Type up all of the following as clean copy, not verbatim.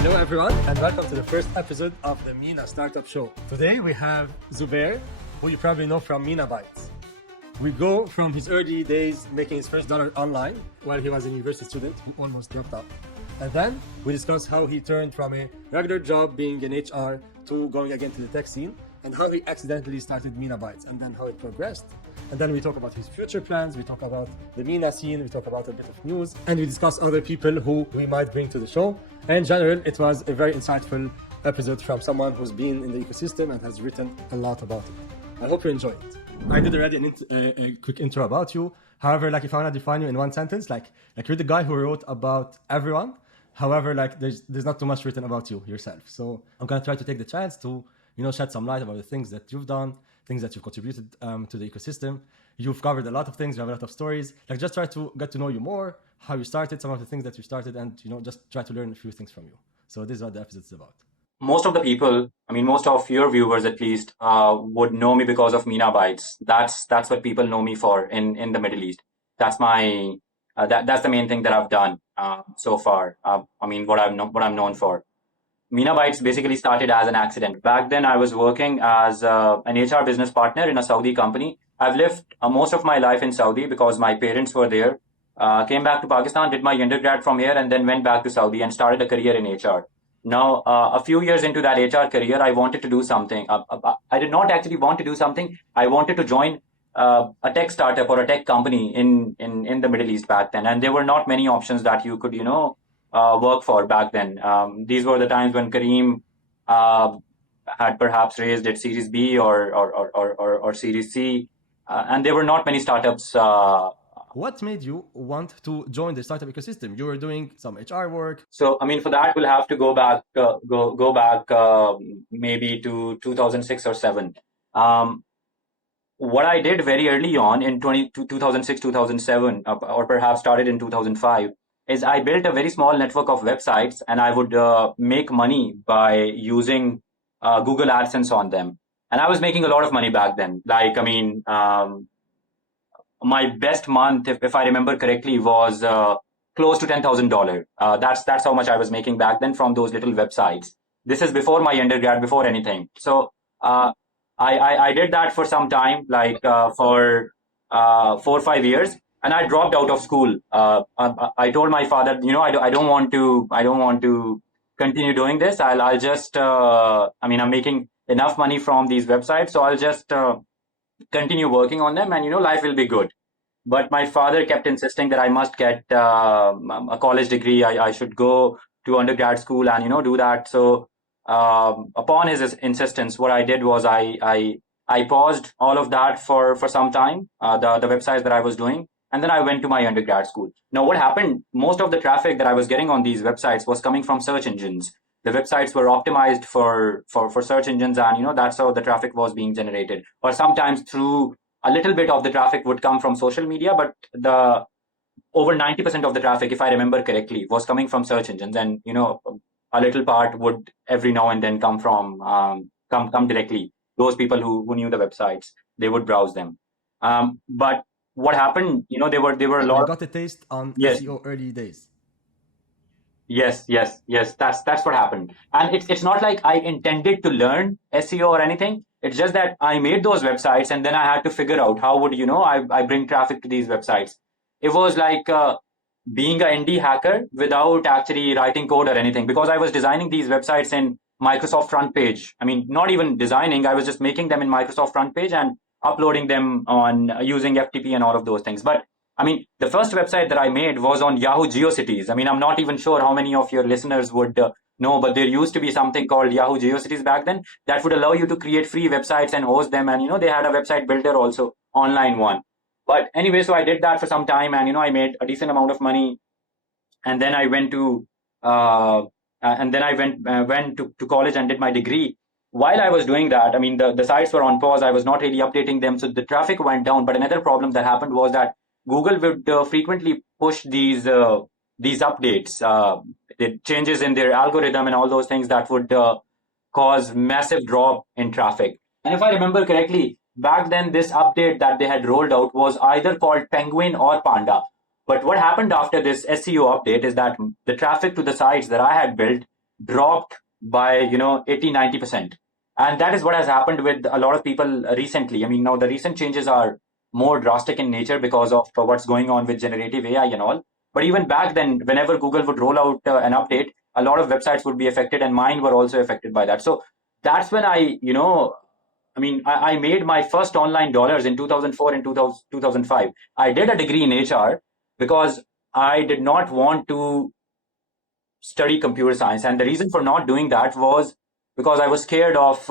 Hello everyone and welcome to the first episode of the MENA Startup Show. Today we have Zubair, who you probably know from MENABytes. We go from his early days making his first dollar online while he was a university student who almost dropped out. And then we discuss how he turned from a regular job being in HR to going again to the tech scene, and how he accidentally started MENABytes and then how it progressed. And then we talk about his future plans, we talk about the MENA scene, we talk about a bit of news, and we discuss other people who we might bring to the show. And in general, it was a very insightful episode from someone who's been in the ecosystem and has written a lot about it. I hope you enjoy it. I did already a quick intro about you. However, if I want to define you in one sentence, you're the guy who wrote about everyone. However, there's not too much written about you yourself. So I'm going to try to take the chance to shed some light about the things that you've done, things that you've contributed to the ecosystem. You've covered a lot of things, you have a lot of stories. Just try to get to know you more, how you started, some of the things that you started, and just try to learn a few things from you. So this is what the episode is about. Most of the people, most of your viewers at least, would know me because of MENABytes. That's what people know me for in the Middle East. That's my that's the main thing that I've done so far. What I'm known for. MENABytes basically started as an accident. Back then, I was working as an HR business partner in a Saudi company. I've lived most of my life in Saudi because my parents were there. Came back to Pakistan, did my undergrad from here, and then went back to Saudi and started a career in HR. Now, a few years into that HR career, I wanted to do something. I did not actually want to do something. I wanted to join a tech startup or a tech company in the Middle East back then. And there were not many options that you could, work for back then. These were the times when Kareem had perhaps raised its Series B or Series C, and there were not many startups. What made you want to join the startup ecosystem? You were doing some HR work. So, for that, we'll have to go back maybe to 2006 or 7. What I did very early on in 2006, 2007, or perhaps started in 2005, is I built a very small network of websites, and I would make money by using Google AdSense on them. And I was making a lot of money back then. My best month, if I remember correctly, was close to $10,000. That's how much I was making back then from those little websites. This is before my undergrad, before anything. So I did that for some time, for 4 or 5 years. And I dropped out of school. I told my father, I don't want to continue doing this. I'll just, I'm making enough money from these websites, so I'll just continue working on them, and life will be good. But my father kept insisting that I must get a college degree. I should go to undergrad school and do that. So upon his insistence, what I did was I paused all of that for some time, the websites that I was doing. And then I went to my undergrad school. Now, what happened? Most of the traffic that I was getting on these websites was coming from search engines. The websites were optimized for search engines, and that's how the traffic was being generated. Or sometimes through a little bit of the traffic would come from social media, but the over 90% of the traffic, if I remember correctly, was coming from search engines, and a little part would every now and then come from come directly. Those people who knew the websites, they would browse them. But what happened? There were a lot. You got a taste on SEO early days. Yes. That's what happened. And it's not like I intended to learn SEO or anything. It's just that I made those websites, and then I had to figure out how would I bring traffic to these websites. It was like being an indie hacker without actually writing code or anything, because I was designing these websites in Microsoft front page. Not even designing. I was just making them in Microsoft front page and uploading them on using FTP and all of those things. But the first website that I made was on Yahoo GeoCities. I'm not even sure how many of your listeners would know, but there used to be something called Yahoo GeoCities back then that would allow you to create free websites and host them. And, they had a website builder also, online one. But anyway, so I did that for some time, and, I made a decent amount of money. And then I went to, went to college and did my degree. While I was doing that, the sites were on pause. I was not really updating them, so the traffic went down. But another problem that happened was that Google would frequently push these updates, the changes in their algorithm and all those things that would cause massive drop in traffic. And if I remember correctly, back then this update that they had rolled out was either called Penguin or Panda. But what happened after this SEO update is that the traffic to the sites that I had built dropped by 80-90%. And that is what has happened with a lot of people recently. I mean, now the recent changes are more drastic in nature because of what's going on with generative AI and all. But even back then, whenever Google would roll out an update, a lot of websites would be affected, and mine were also affected by that. So that's when I made my first online dollars in 2004 and 2005. I did a degree in HR because I did not want to study computer science. And the reason for not doing that was because I was scared of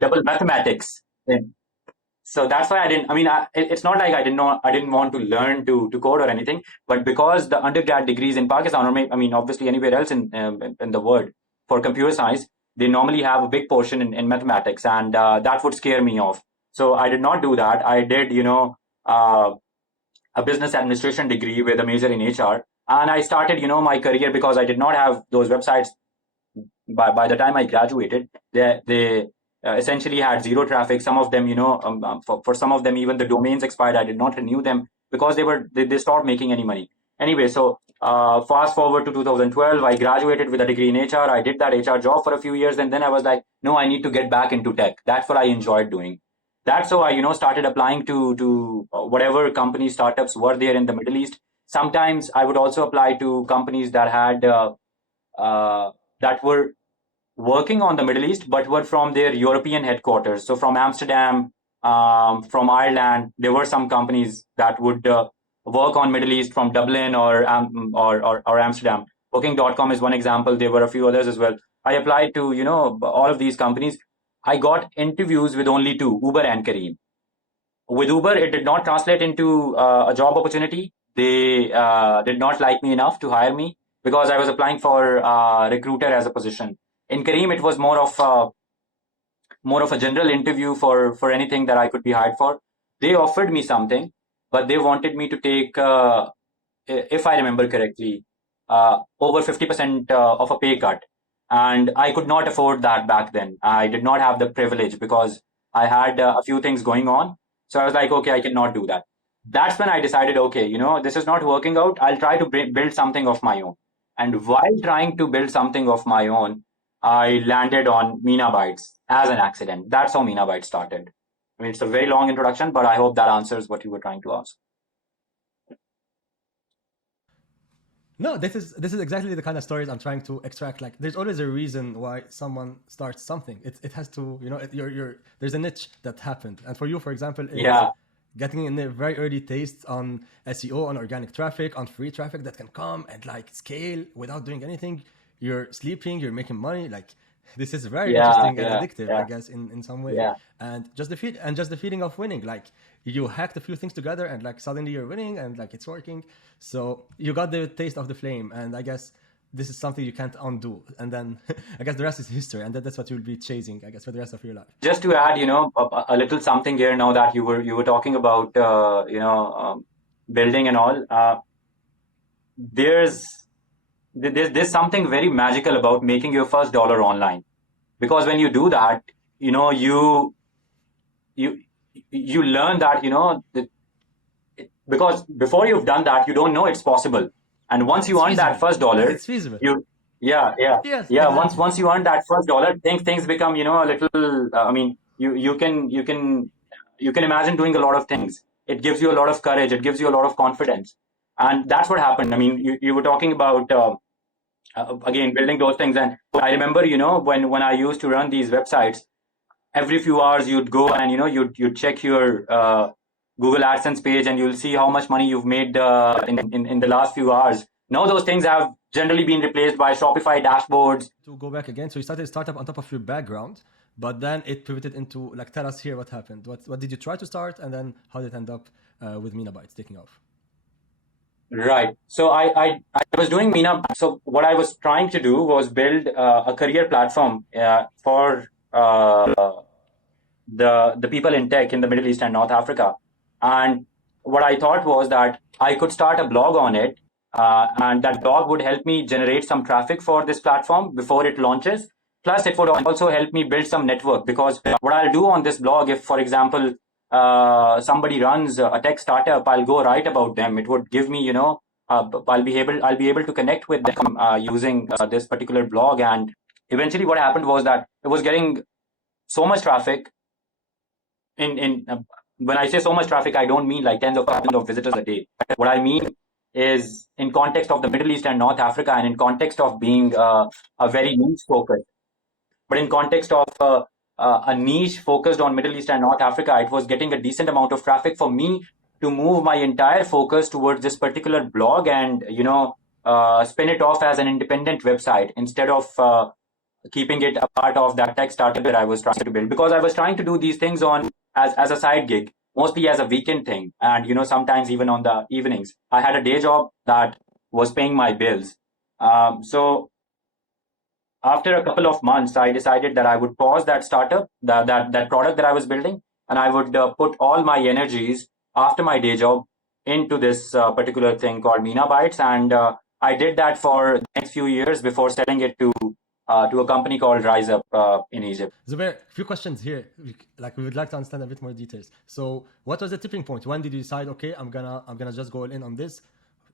double mathematics. So that's why I didn't. I mean, it's not like I didn't want to learn to code or anything, but because the undergrad degrees in Pakistan, or obviously anywhere else in the world for computer science, they normally have a big portion in mathematics, and that would scare me off. So I did not do that. I did, a business administration degree with a major in HR, and I started, my career because I did not have those websites. By the time I graduated, they essentially had zero traffic. Some of them, for some of them, even the domains expired. I did not renew them because they stopped making any money. Anyway, so fast forward to 2012, I graduated with a degree in HR. I did that HR job for a few years, and then I was like, no, I need to get back into tech. That's what I enjoyed doing. That's how I, started applying to whatever company startups were there in the Middle East. Sometimes I would also apply to companies that had that were working on the Middle East, but were from their European headquarters. So from Amsterdam, from Ireland, there were some companies that would work on Middle East from Dublin or Amsterdam. Booking.com is one example. There were a few others as well. I applied to, all of these companies. I got interviews with only two, Uber and Careem. With Uber, it did not translate into a job opportunity. They did not like me enough to hire me because I was applying for recruiter as a position. In Careem, it was more of a general interview for anything that I could be hired for. They offered me something, but they wanted me to take, if I remember correctly, over 50% of a pay cut. And I could not afford that back then. I did not have the privilege because I had a few things going on. So I was like, okay, I cannot do that. That's when I decided, okay, this is not working out. I'll try to build something of my own. And while trying to build something of my own, I landed on MENABytes as an accident. That's how MENABytes started. I mean, it's a very long introduction, but I hope that answers what you were trying to ask. No, this is exactly the kind of stories I'm trying to extract. Like, there's always a reason why someone starts something. It has to, there's a niche that happened. And for you, for example, Yeah. getting in a very early taste on SEO, on organic traffic, on free traffic that can come and like scale without doing anything. You're sleeping, you're making money. Like, this is very interesting and addictive, I guess, in some way. Yeah. And just the feeling of winning. Like, you hacked a few things together and like suddenly you're winning and like it's working. So you got the taste of the flame, and I guess this is something you can't undo. And then I guess the rest is history, and that's what you'll be chasing, I guess, for the rest of your life. Just to add, a little something here now that you were talking about, building and all. There's something very magical about making your first dollar online, because when you do that, you learn that, because before you've done that, you don't know it's possible. And once you earn that first dollar, it's feasible. Yeah. Yes, Yeah. exactly. Once you earn that first dollar, things become, a little, you can imagine doing a lot of things. It gives you a lot of courage. It gives you a lot of confidence. And that's what happened. I mean, you were talking about, again, building those things. And I remember, when I used to run these websites, every few hours you'd go and, you'd check your Google AdSense page, and you'll see how much money you've made in the last few hours. Now those things have generally been replaced by Shopify dashboards. To go back again, so you started a startup on top of your background, but then it pivoted into, like, tell us here what happened. What did you try to start, and then how did it end up with MENABytes taking off? Right. So I was doing MENA. So what I was trying to do was build a career platform for the people in tech in the Middle East and North Africa. And what I thought was that I could start a blog on it, and that blog would help me generate some traffic for this platform before it launches. Plus, it would also help me build some network, because what I'll do on this blog, if, for example, somebody runs a tech startup, I'll go write about them. It would give me, I'll be able to connect with them using this particular blog, and eventually what happened was that it was getting so much traffic in when I say so much traffic, I don't mean like tens of thousands of visitors a day. What I mean is in context of the Middle East and North Africa, and in context of being a very niche focused, but in context of a niche focused on Middle East and North Africa, it was getting a decent amount of traffic for me to move my entire focus towards this particular blog and spin it off as an independent website instead of keeping it a part of that tech startup that I was trying to build, because I was trying to do these things on as a side gig, mostly as a weekend thing, and sometimes even on the evenings. I had a day job that was paying my bills. So after a couple of months, I decided that I would pause that startup, that product that I was building, and I would put all my energies after my day job into this particular thing called MENABytes, and I did that for the next few years before selling it to a company called Rise Up in Egypt. Zubair, a few questions here. Like, we would like to understand a bit more details. So, what was the tipping point? When did you decide, okay, I'm gonna just go all in on this,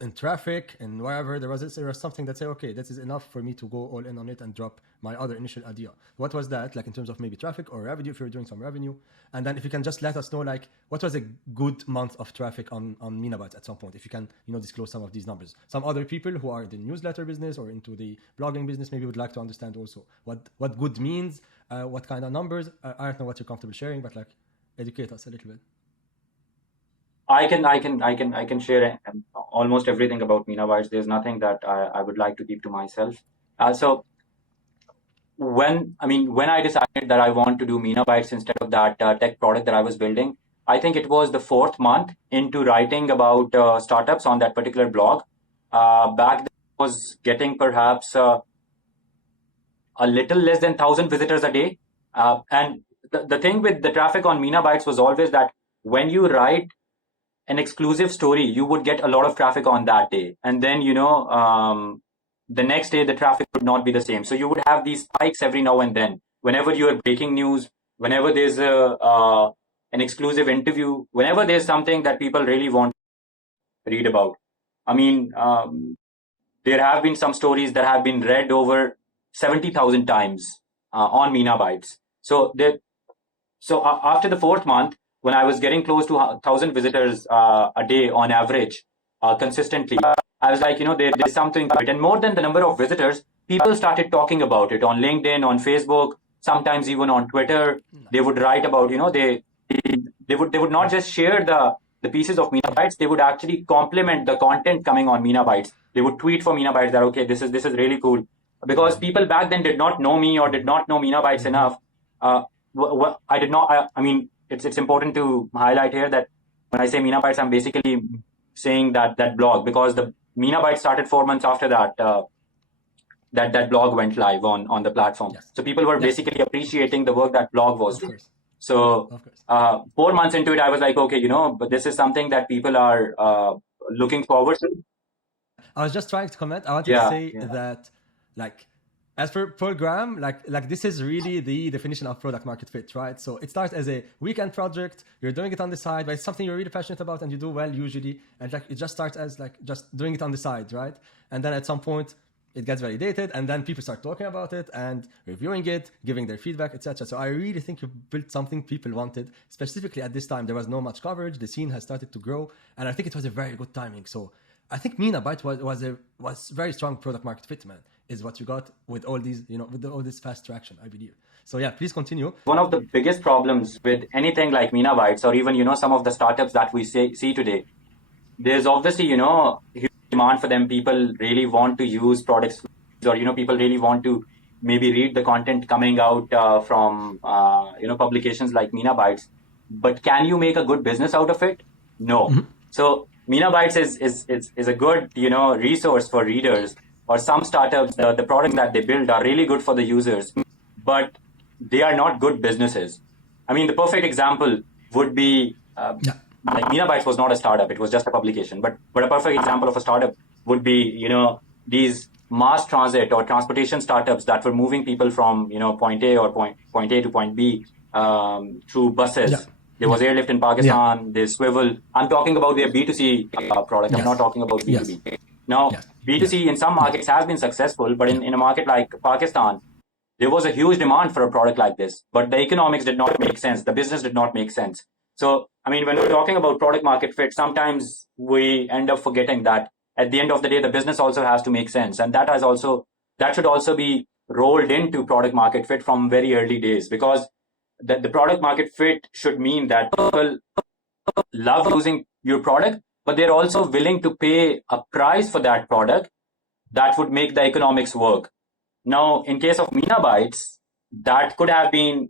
in traffic and wherever there was something that say, okay, this is enough for me to go all in on it and drop my other initial idea? What was that, like, in terms of maybe traffic or revenue, if you're doing some revenue? And then if you can just let us know, like, what was a good month of traffic on MENABytes at some point, if you can, disclose some of these numbers. Some other people who are in the newsletter business or into the blogging business maybe would like to understand also what good means, what kind of numbers. I don't know what you're comfortable sharing, but like, educate us a little bit. I can share almost everything about MENABytes. There's nothing that I would like to keep to myself. So when I decided that I want to do MENABytes instead of that tech product that I was building, I think it was the 4th month into writing about startups on that particular blog. Back then I was getting perhaps a little less than 1,000 visitors a day. And the thing with the traffic on MENABytes was always that when you write an exclusive story, you would get a lot of traffic on that day. And then, the next day, the traffic would not be the same. So you would have these spikes every now and then. Whenever you are breaking news, whenever there's an exclusive interview, whenever there's something that people really want to read about. There have been some stories that have been read over 70,000 times on MENABytes. So after the 4th month, when I was getting close to 1,000 visitors a day on average, consistently, I was like, there's something to it. And more than the number of visitors, people started talking about it on LinkedIn, on Facebook, sometimes even on Twitter. They would write about, they would not just share the pieces of MENABytes, they would actually complement the content coming on MENABytes. They would tweet for MENABytes that, okay, this is really cool. Because people back then did not know me or did not know MENABytes enough. It's important to highlight here that when I say MENABytes, I'm basically saying that blog, because the MENABytes started 4 months after that that blog went live on the platform. Yes. So people were basically appreciating the work that blog was doing. So 4 months into it, I was like, okay, but this is something that people are looking forward to. I was just trying to comment. I wanted to say that, like, as per Paul Graham, like this is really the definition of product market fit, right? So it starts as a weekend project. You're doing it on the side, but it's something you're really passionate about and you do well usually. And like it just starts as like just doing it on the side, right? And then at some point it gets validated, and then people start talking about it and reviewing it, giving their feedback, etc. So I really think you built something people wanted. Specifically at this time, there was no much coverage. The scene has started to grow, and I think it was a very good timing. So I think MENABytes was very strong product market fit, man. Is what you got with all these, with all this fast traction, I believe. So yeah, please continue. One of the biggest problems with anything like MENABytes, or even, some of the startups that we see today, there's obviously, huge demand for them. People really want to use products, or, people really want to maybe read the content coming out from, publications like MENABytes. But can you make a good business out of it? No. Mm-hmm. So MENABytes is a good, resource for readers. Or some startups, the products that they build are really good for the users, but they are not good businesses. The perfect example would be, like MENABytes was not a startup, it was just a publication. But a perfect example of a startup would be, these mass transit or transportation startups that were moving people from, point A or point A to point B through buses. Yeah. There was Airlift in Pakistan, there's Swivel. I'm talking about their B2C product. I'm not talking about B2B. Now, B2C in some markets has been successful, but in a market like Pakistan, there was a huge demand for a product like this, but the economics did not make sense. The business did not make sense. So, I mean, when we're talking about product market fit, sometimes we end up forgetting that at the end of the day, the business also has to make sense. And that should also be rolled into product market fit from very early days, because the product market fit should mean that people love using your product, but they're also willing to pay a price for that product that would make the economics work. Now, in case of MENABytes, that could have been,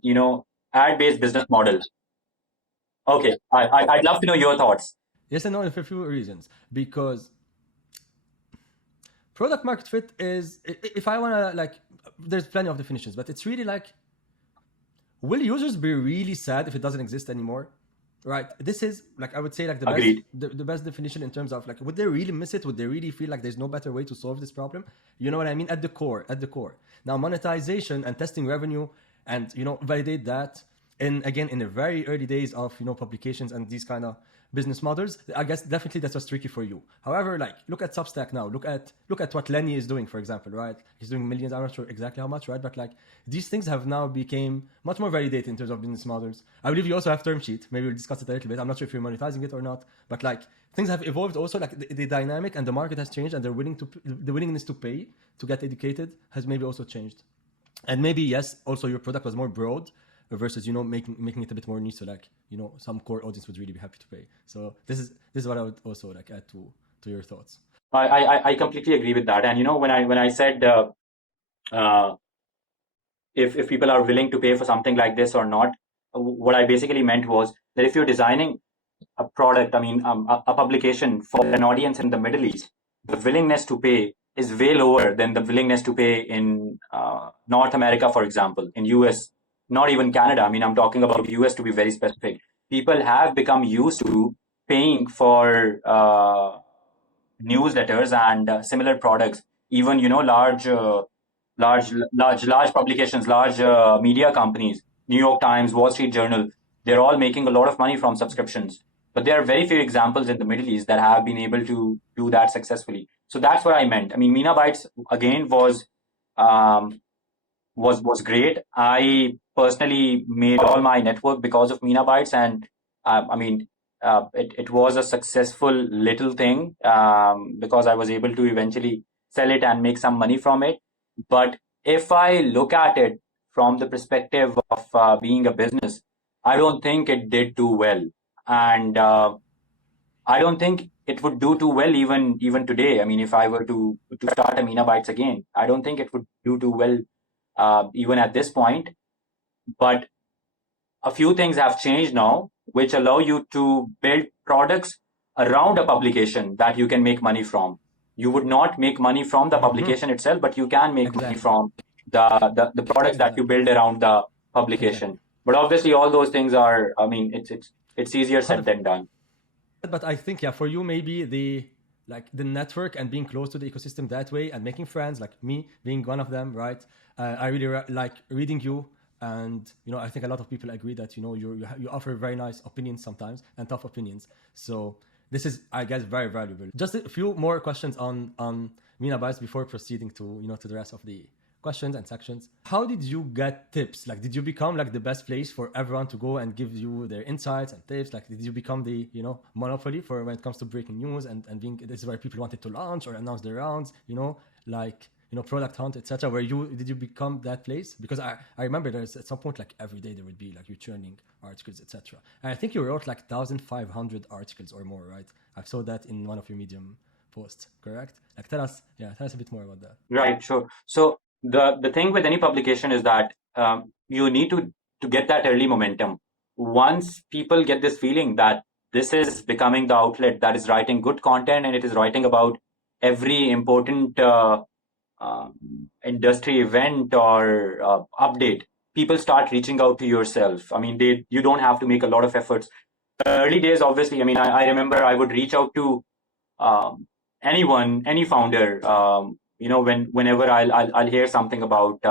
ad-based business model. Okay, I'd love to know your thoughts. Yes and no, for a few reasons. Because product market fit is, if I want to, like, there's plenty of definitions, but it's really like, will users be really sad if it doesn't exist anymore? Right. This is, like, I would say, like, the best definition in terms of, like, would they really miss it? Would they really feel like there's no better way to solve this problem? You know what I mean? At the core. Now, monetization and testing revenue and, validate that. And again, in the very early days of, publications and these kind of business models, I guess definitely that was tricky for you. However, like, look at Substack now. Look at what Lenny is doing, for example, right? He's doing millions. I'm not sure exactly how much, right? But like, these things have now became much more validated in terms of business models. I believe you also have term sheet. Maybe we'll discuss it a little bit. I'm not sure if you're monetizing it or not, but like, things have evolved also. Like, the dynamic and the market has changed, and the willingness to pay to get educated has maybe also changed. And maybe, yes, also your product was more broad versus, making it a bit more niche, so like, some core audience would really be happy to pay. So this is what I would also like add to your thoughts. I completely agree with that. And when I said if people are willing to pay for something like this or not, what I basically meant was that if you're designing a product, a publication for an audience in the Middle East, the willingness to pay is way lower than the willingness to pay in North America, for example, in US. Not even Canada. I'm talking about US to be very specific. People have become used to paying for newsletters and similar products. Even large publications, large media companies, New York Times, Wall Street Journal. They're all making a lot of money from subscriptions. But there are very few examples in the Middle East that have been able to do that successfully. So that's what I meant. MENABytes again was great. I personally made all my network because of MENABytes, and it was a successful little thing because I was able to eventually sell it and make some money from it. But if I look at it from the perspective of being a business, I don't think it did too well, and I don't think it would do too well even today. If I were to start a MENABytes again, I don't think it would do too well even at this point. But a few things have changed now, which allow you to build products around a publication that you can make money from. You would not make money from the publication itself, but you can make money from the products that you build around the publication. But obviously, all those things are, it's easier said than done. But I think, for you, maybe the network and being close to the ecosystem that way and making friends, like me being one of them, right? I really like reading you. And, I think a lot of people agree that, you offer very nice opinions sometimes and tough opinions. So this is, I guess, very valuable. Just a few more questions on MENABytes before proceeding to, to the rest of the questions and sections. How did you get tips? Like, did you become like the best place for everyone to go and give you their insights and tips? Like, did you become the, monopoly for when it comes to breaking news and being, this is where people wanted to launch or announce their rounds, product hunt, etc. Did you become that place? Because I remember there's at some point, like every day there would be like you churning articles, etc. And I think you wrote like 1,500 articles or more, right? I saw that in one of your Medium posts, correct? Like tell us a bit more about that. Right, sure. So the thing with any publication is that you need to get that early momentum. Once people get this feeling that this is becoming the outlet that is writing good content and it is writing about every important industry event or update, people start reaching out to yourself. You don't have to make a lot of efforts. Early days, obviously, I remember I would reach out to anyone, any founder, whenever I'll hear something about,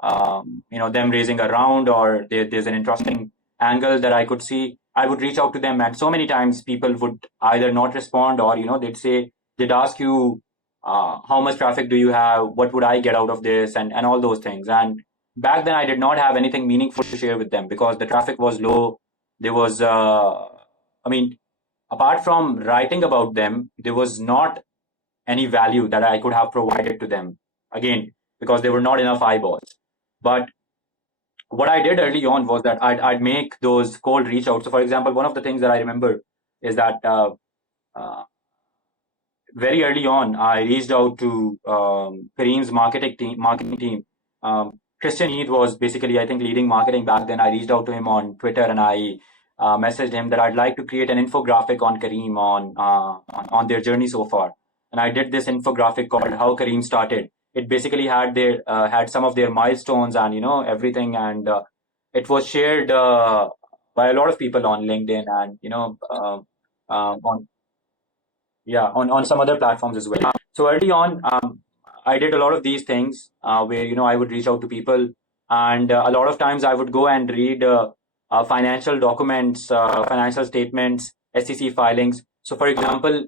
them raising a round or there's an interesting angle that I could see, I would reach out to them. And so many times people would either not respond or, they'd ask you, how much traffic do you have? What would I get out of this? And all those things. And back then I did not have anything meaningful to share with them because the traffic was low. There was, apart from writing about them, there was not any value that I could have provided to them. Again, because there were not enough eyeballs. But what I did early on was that I'd make those cold reach outs. So, for example, one of the things that I remember is that uh, very early on, I reached out to Kareem's marketing team. Christian Heath was basically, I think, leading marketing back then. I reached out to him on Twitter and I messaged him that I'd like to create an infographic on Kareem on their journey so far. And I did this infographic called "How Kareem Started." It basically had some of their milestones and everything, and it was shared by a lot of people on LinkedIn and on on some other platforms as well. So early on, I did a lot of these things where I would reach out to people, and a lot of times I would go and read financial documents, financial statements, SEC filings. So, for example,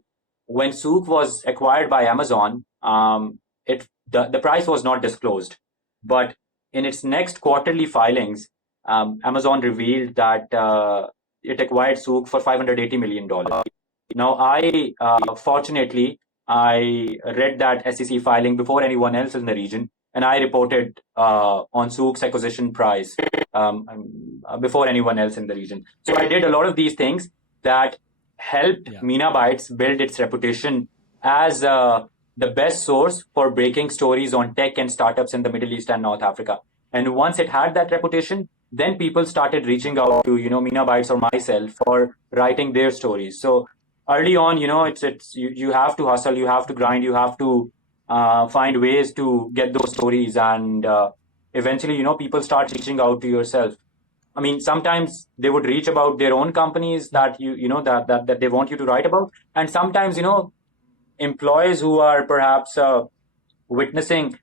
when Souk was acquired by Amazon, the price was not disclosed, but in its next quarterly filings, Amazon revealed that it acquired Souk for $580 million. Now, fortunately, I read that SEC filing before anyone else in the region, and I reported on Souk's acquisition price before anyone else in the region. So I did a lot of these things that helped MENABytes build its reputation as the best source for breaking stories on tech and startups in the Middle East and North Africa. And once it had that reputation, then people started reaching out to MENABytes or myself for writing their stories. So early on, it's you have to hustle, you have to grind, you have to find ways to get those stories, and eventually, people start reaching out to yourself. I mean, sometimes they would reach about their own companies that that they want you to write about, and sometimes employees who are perhaps witnessing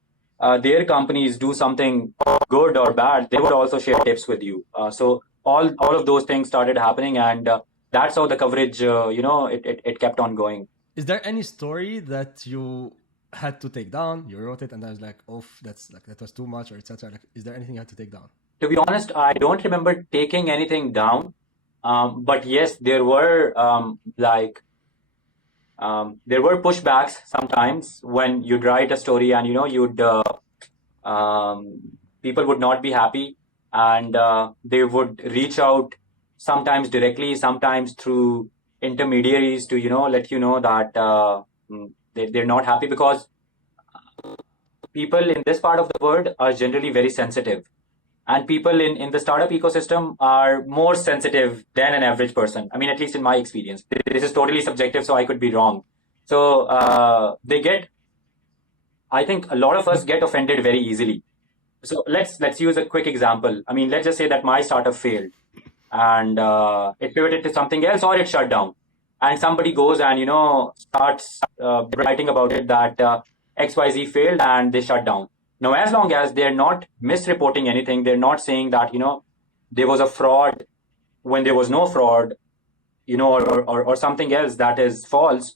their companies do something good or bad, they would also share tips with you. So all of those things started happening, and that's how the coverage, it kept on going. Is there any story that you had to take down? You wrote it, and I was like, "Oh, that was too much," or etc. Like, is there anything you had to take down? To be honest, I don't remember taking anything down, but yes, there were there were pushbacks sometimes when you'd write a story and you'd people would not be happy, and they would reach out sometimes directly, sometimes through intermediaries to let you know that they're not happy, because people in this part of the world are generally very sensitive, and people in the startup ecosystem are more sensitive than an average person. I mean, at least in my experience. This is totally subjective, so I could be wrong. So I think a lot of us get offended very easily. So let's use a quick example. I mean, let's just say that my startup failed, and it pivoted to something else, or it shut down, and somebody goes and starts writing about it that XYZ failed and they shut down. Now, as long as they're not misreporting anything, they're not saying that there was a fraud when there was no fraud, or something else that is false,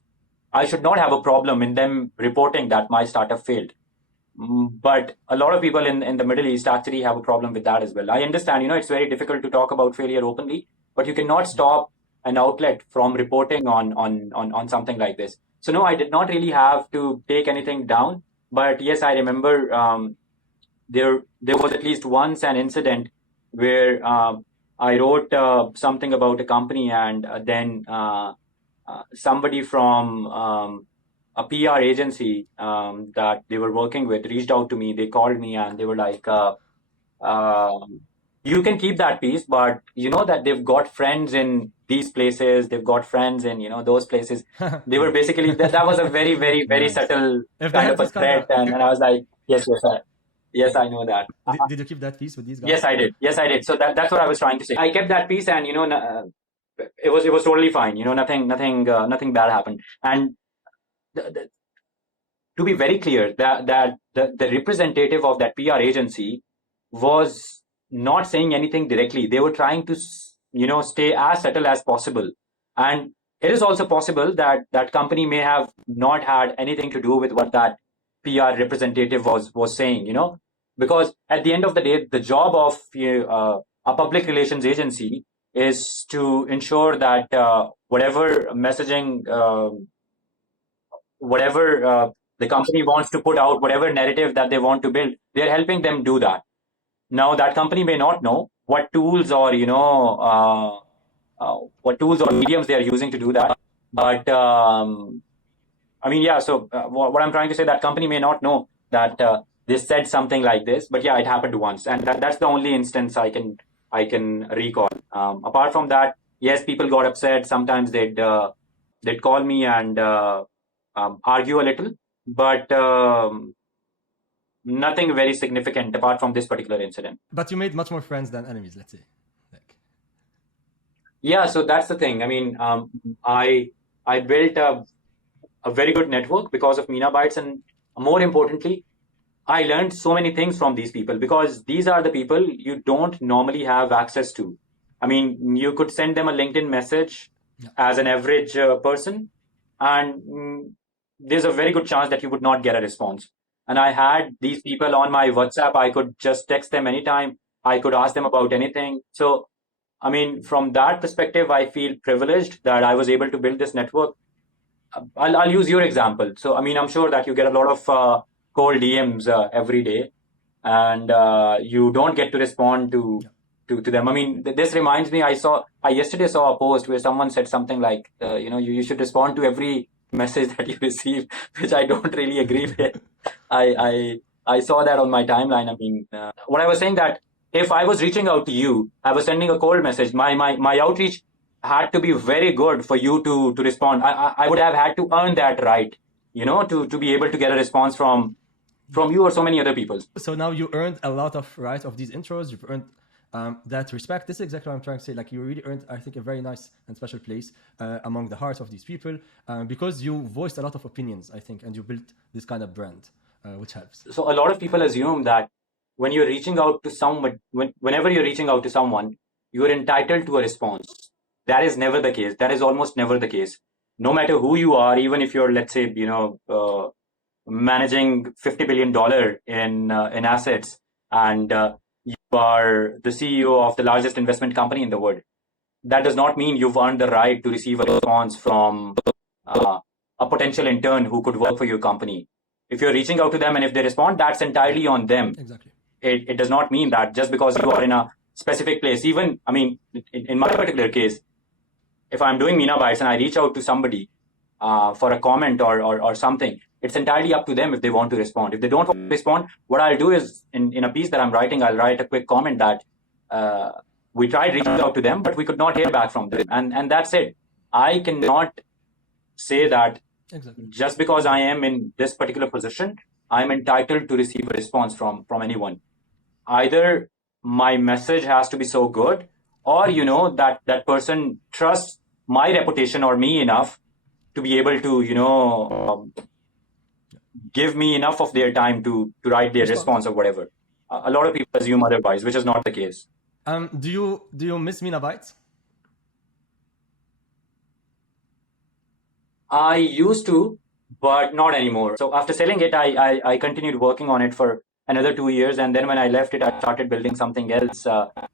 I should not have a problem in them reporting that my startup failed. But a lot of people in the Middle East actually have a problem with that as well. I understand, it's very difficult to talk about failure openly, but you cannot stop an outlet from reporting on something like this. So no, I did not really have to take anything down. But yes, I remember there was at least once an incident where I wrote something about a company, and then somebody from a PR agency that they were working with reached out to me. They called me and they were like, you can keep that piece, but you know that they've got friends in these places, they've got friends in those places. They were basically that was a very, very, very Nice. subtle If kind they of a had threat, and I was like, yes, I know that. Did you keep that piece with these guys? Yes, I did. So that's what I was trying to say. I kept that piece, and it was totally fine. Nothing bad happened. And to be very clear, that the representative of that PR agency was not saying anything directly. They were trying to stay as subtle as possible, and it is also possible that that company may have not had anything to do with what that PR representative was saying. because at the end of the day, the job of a public relations agency is to ensure that whatever messaging, whatever the company wants to put out, whatever narrative that they want to build, they're helping them do that. Now, that company may not know what tools or what tools or mediums they are using to do that, but I mean, yeah. So what I'm trying to say, that company may not know that they said something like this, but yeah, it happened once, and that's the only instance I can recall. Apart from that, yes, people got upset. Sometimes they'd call me and argue a little, but nothing very significant apart from this particular incident. But you made much more friends than enemies, let's say. Like, Yeah, so that's the thing. I mean, I built a very good network because of MENABytes, and more importantly, I learned so many things from these people, because these are the people you don't normally have access to. I mean, you could send them a LinkedIn message as an average person, and there's a very good chance that you would not get a response. And I had these people on my WhatsApp. I could just text them anytime. I could ask them about anything. So, I mean, from that perspective, I feel privileged that I was able to build this network. I'll use your example. So, I mean, I'm sure that you get a lot of cold DMs every day, and you don't get to respond to them. I mean, this reminds me. I yesterday saw a post where someone said something like, you should respond to every message that you receive, which I don't really agree with. I saw that on my timeline. I mean, what I was saying, that if I was reaching out to you, I was sending a cold message. My outreach had to be very good for you to respond. I would have had to earn that right, to be able to get a response from you or so many other people. So now you earned a lot of of these intros. You've earned that respect. This is exactly what I'm trying to say. Like, you really earned, I think, a very nice and special place among the hearts of these people because you voiced a lot of opinions, I think, and you built this kind of brand, which helps. So a lot of people assume that when you're reaching out to someone, whenever you're reaching out to someone, you're entitled to a response. That is never the case. That is almost never the case. No matter who you are, even if you're, let's say, managing $50 billion in assets, and you are the CEO of the largest investment company in the world, that does not mean you've earned the right to receive a response from a potential intern who could work for your company. If you're reaching out to them and if they respond, that's entirely on them. Exactly. It does not mean that just because you are in a specific place. Even, I mean, in my particular case, if I'm doing MENABytes and I reach out to somebody for a comment or something, it's entirely up to them if they want to respond. If they don't want to respond, what I'll do is, in a piece that I'm writing, I'll write a quick comment that we tried reaching out to them, but we could not hear back from them. And that's it. I cannot say that just because I am in this particular position, I'm entitled to receive a response from anyone. Either my message has to be so good, or that person trusts my reputation or me enough to be able to give me enough of their time to write their response or whatever. A lot of people assume otherwise, which is not the case. Do you miss MENABytes? I used to, but not anymore. So after selling it, I continued working on it for another 2 years. And then when I left it, I started building something else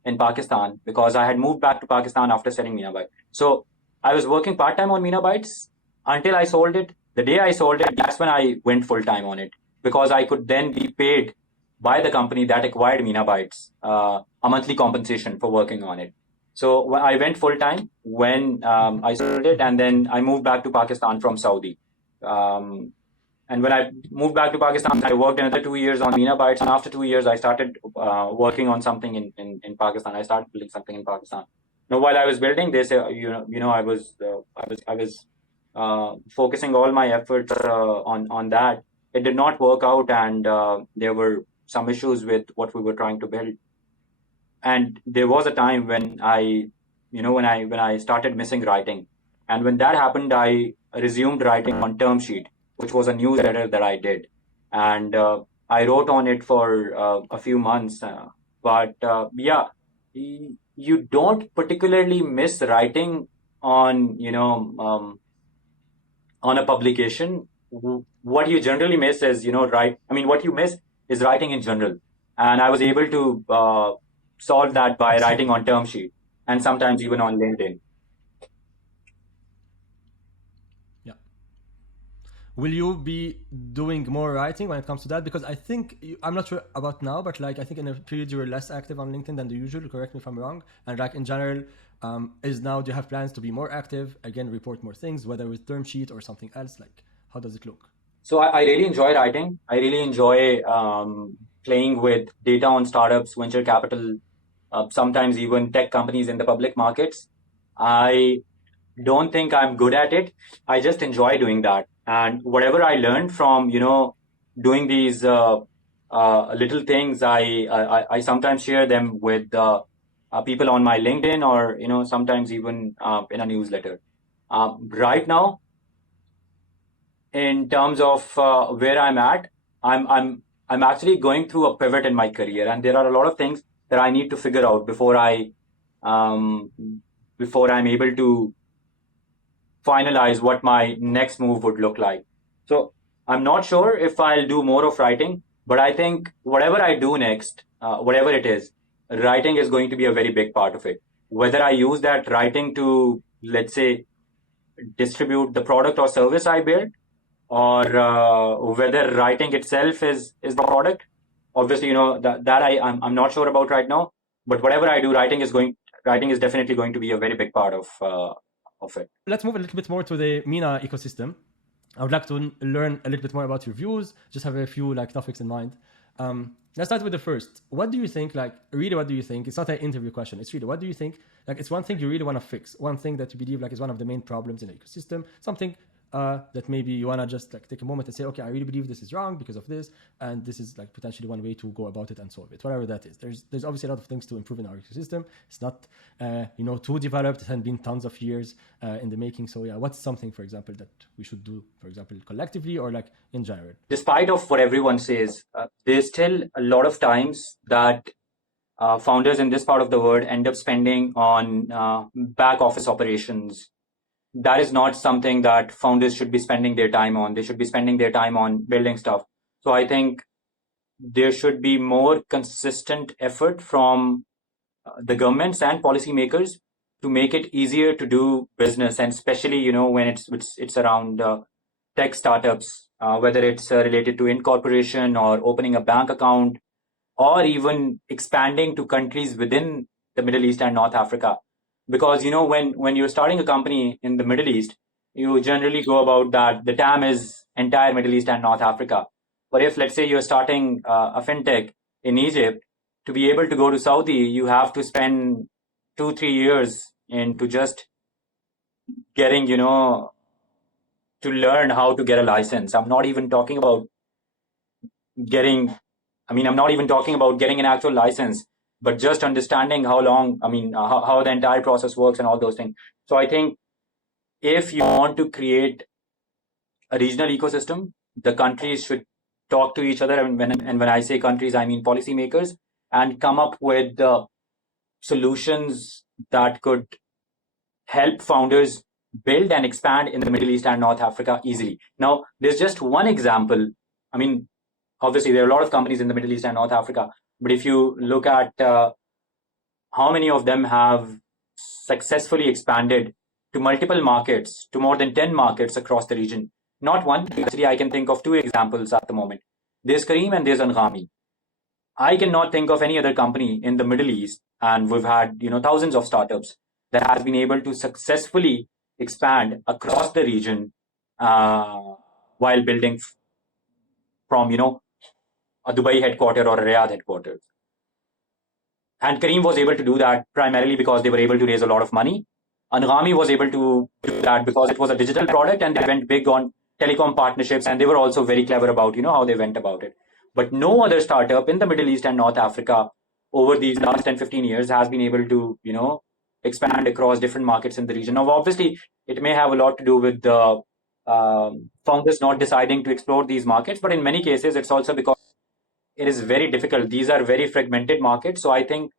in Pakistan, because I had moved back to Pakistan after selling MENABytes. So I was working part-time on MENABytes until I sold it. The day I sold it, that's when I went full-time on it, because I could then be paid by the company that acquired MENABytes a monthly compensation for working on it. So I went full-time when I sold it, and then I moved back to Pakistan from Saudi. And when I moved back to Pakistan, I worked another 2 years on MENABytes, and after 2 years, I started working on something in Pakistan. I started building something in Pakistan. Now, while I was building this, I was focusing all my efforts on that. It did not work out, and there were some issues with what we were trying to build. And there was a time when when I started missing writing, and when that happened, I resumed writing on Term Sheet, which was a newsletter that I did, and I wrote on it for a few months. But you don't particularly miss writing on on a publication. What you generally miss is what you miss is writing in general. and I was able to solve that by writing on term sheet and sometimes even on LinkedIn. Yeah. Will you be doing more writing when it comes to that? Because I think I'm not sure about now, but like I think in a period you were less active on LinkedIn than the usual. Correct me if I'm wrong. And like in general, is now do you have plans to be more active? Again, report more things, whether with term sheet or something else. Like how does it look? So I really enjoy writing. I really enjoy playing with data on startups, venture capital, sometimes even tech companies in the public markets. I don't think I'm good at it. I just enjoy doing that. And whatever I learned from, doing these little things, I sometimes share them with people on my LinkedIn or, sometimes even in a newsletter. Right now, in terms of where I'm at, I'm actually going through a pivot in my career, and there are a lot of things that I need to figure out um, before I'm able to finalize what my next move would look like. So I'm not sure if I'll do more of writing, but I think whatever I do next, whatever it is, writing is going to be a very big part of it. Whether I use that writing to, let's say, distribute the product or service I build, or whether writing itself is the product. Obviously, that I'm not sure about right now. But whatever I do, writing is definitely going to be a very big part of it. Let's move a little bit more to the MENA ecosystem. I would like to learn a little bit more about your views. Just have a few like topics in mind. Let's start with the first. What do you think? Like, really, what do you think? It's not an interview question. It's really, what do you think? Like, it's one thing you really want to fix. One thing that you believe like is one of the main problems in the ecosystem. Something that maybe you want to just like take a moment and say, okay, I really believe this is wrong because of this, and this is like potentially one way to go about it and solve it, whatever that is. There's obviously a lot of things to improve in our ecosystem. It's not too developed. It has been tons of years in the making. So yeah, what's something, for example, that we should do, for example, collectively or like in general? Despite of what everyone says, there's still a lot of times that founders in this part of the world end up spending on back office operations. That is not something that founders should be spending their time on. They should be spending their time on building stuff. So I think there should be more consistent effort from the governments and policymakers to make it easier to do business, and especially when it's around tech startups, whether it's related to incorporation or opening a bank account, or even expanding to countries within the Middle East and North Africa. Because when you're starting a company in the Middle East, you generally go about that the TAM is entire Middle East and North Africa. But if, let's say, you're starting a fintech in Egypt, to be able to go to Saudi, you have to spend 2-3 years into just getting, to learn how to get a license. I'm not even talking about getting an actual license, but just understanding how long, how the entire process works and all those things. So I think if you want to create a regional ecosystem, the countries should talk to each other. And when I say countries, I mean policymakers, and come up with solutions that could help founders build and expand in the Middle East and North Africa easily. Now, there's just one example. Obviously, there are a lot of companies in the Middle East and North Africa, but if you look at how many of them have successfully expanded to multiple markets, to more than 10 markets across the region, not one. Actually, I can think of 2 examples at the moment. There's Kareem and there's Anghami. I cannot think of any other company in the Middle East, and we've had thousands of startups that has been able to successfully expand across the region while building from a Dubai headquarter or a Riyadh headquarters. And Kareem was able to do that primarily because they were able to raise a lot of money. Anghami was able to do that because it was a digital product, and they went big on telecom partnerships, and they were also very clever about how they went about it. But no other startup in the Middle East and North Africa over these last 10-15 years has been able to expand across different markets in the region. Now, obviously, it may have a lot to do with the founders not deciding to explore these markets, but in many cases, it's also because it is very difficult. These are very fragmented markets. So I think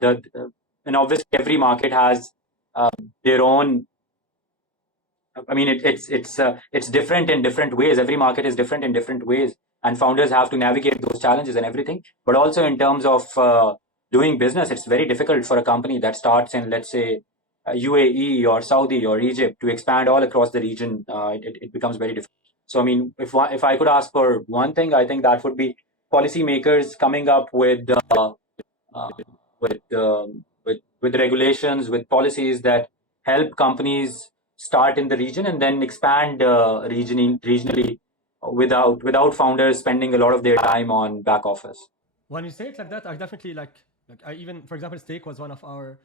and obviously every market has their own. It's different in different ways. Every market is different in different ways. and founders have to navigate those challenges and everything. But also in terms of doing business, it's very difficult for a company that starts in, let's say, UAE or Saudi or Egypt to expand all across the region. It becomes very difficult. So, I mean, if I could ask for one thing, I think that would be policymakers coming up uh, with regulations, with policies that help companies start in the region and then expand regionally without founders spending a lot of their time on back office. When you say it like that, I definitely like I even, for example, Steak was one of our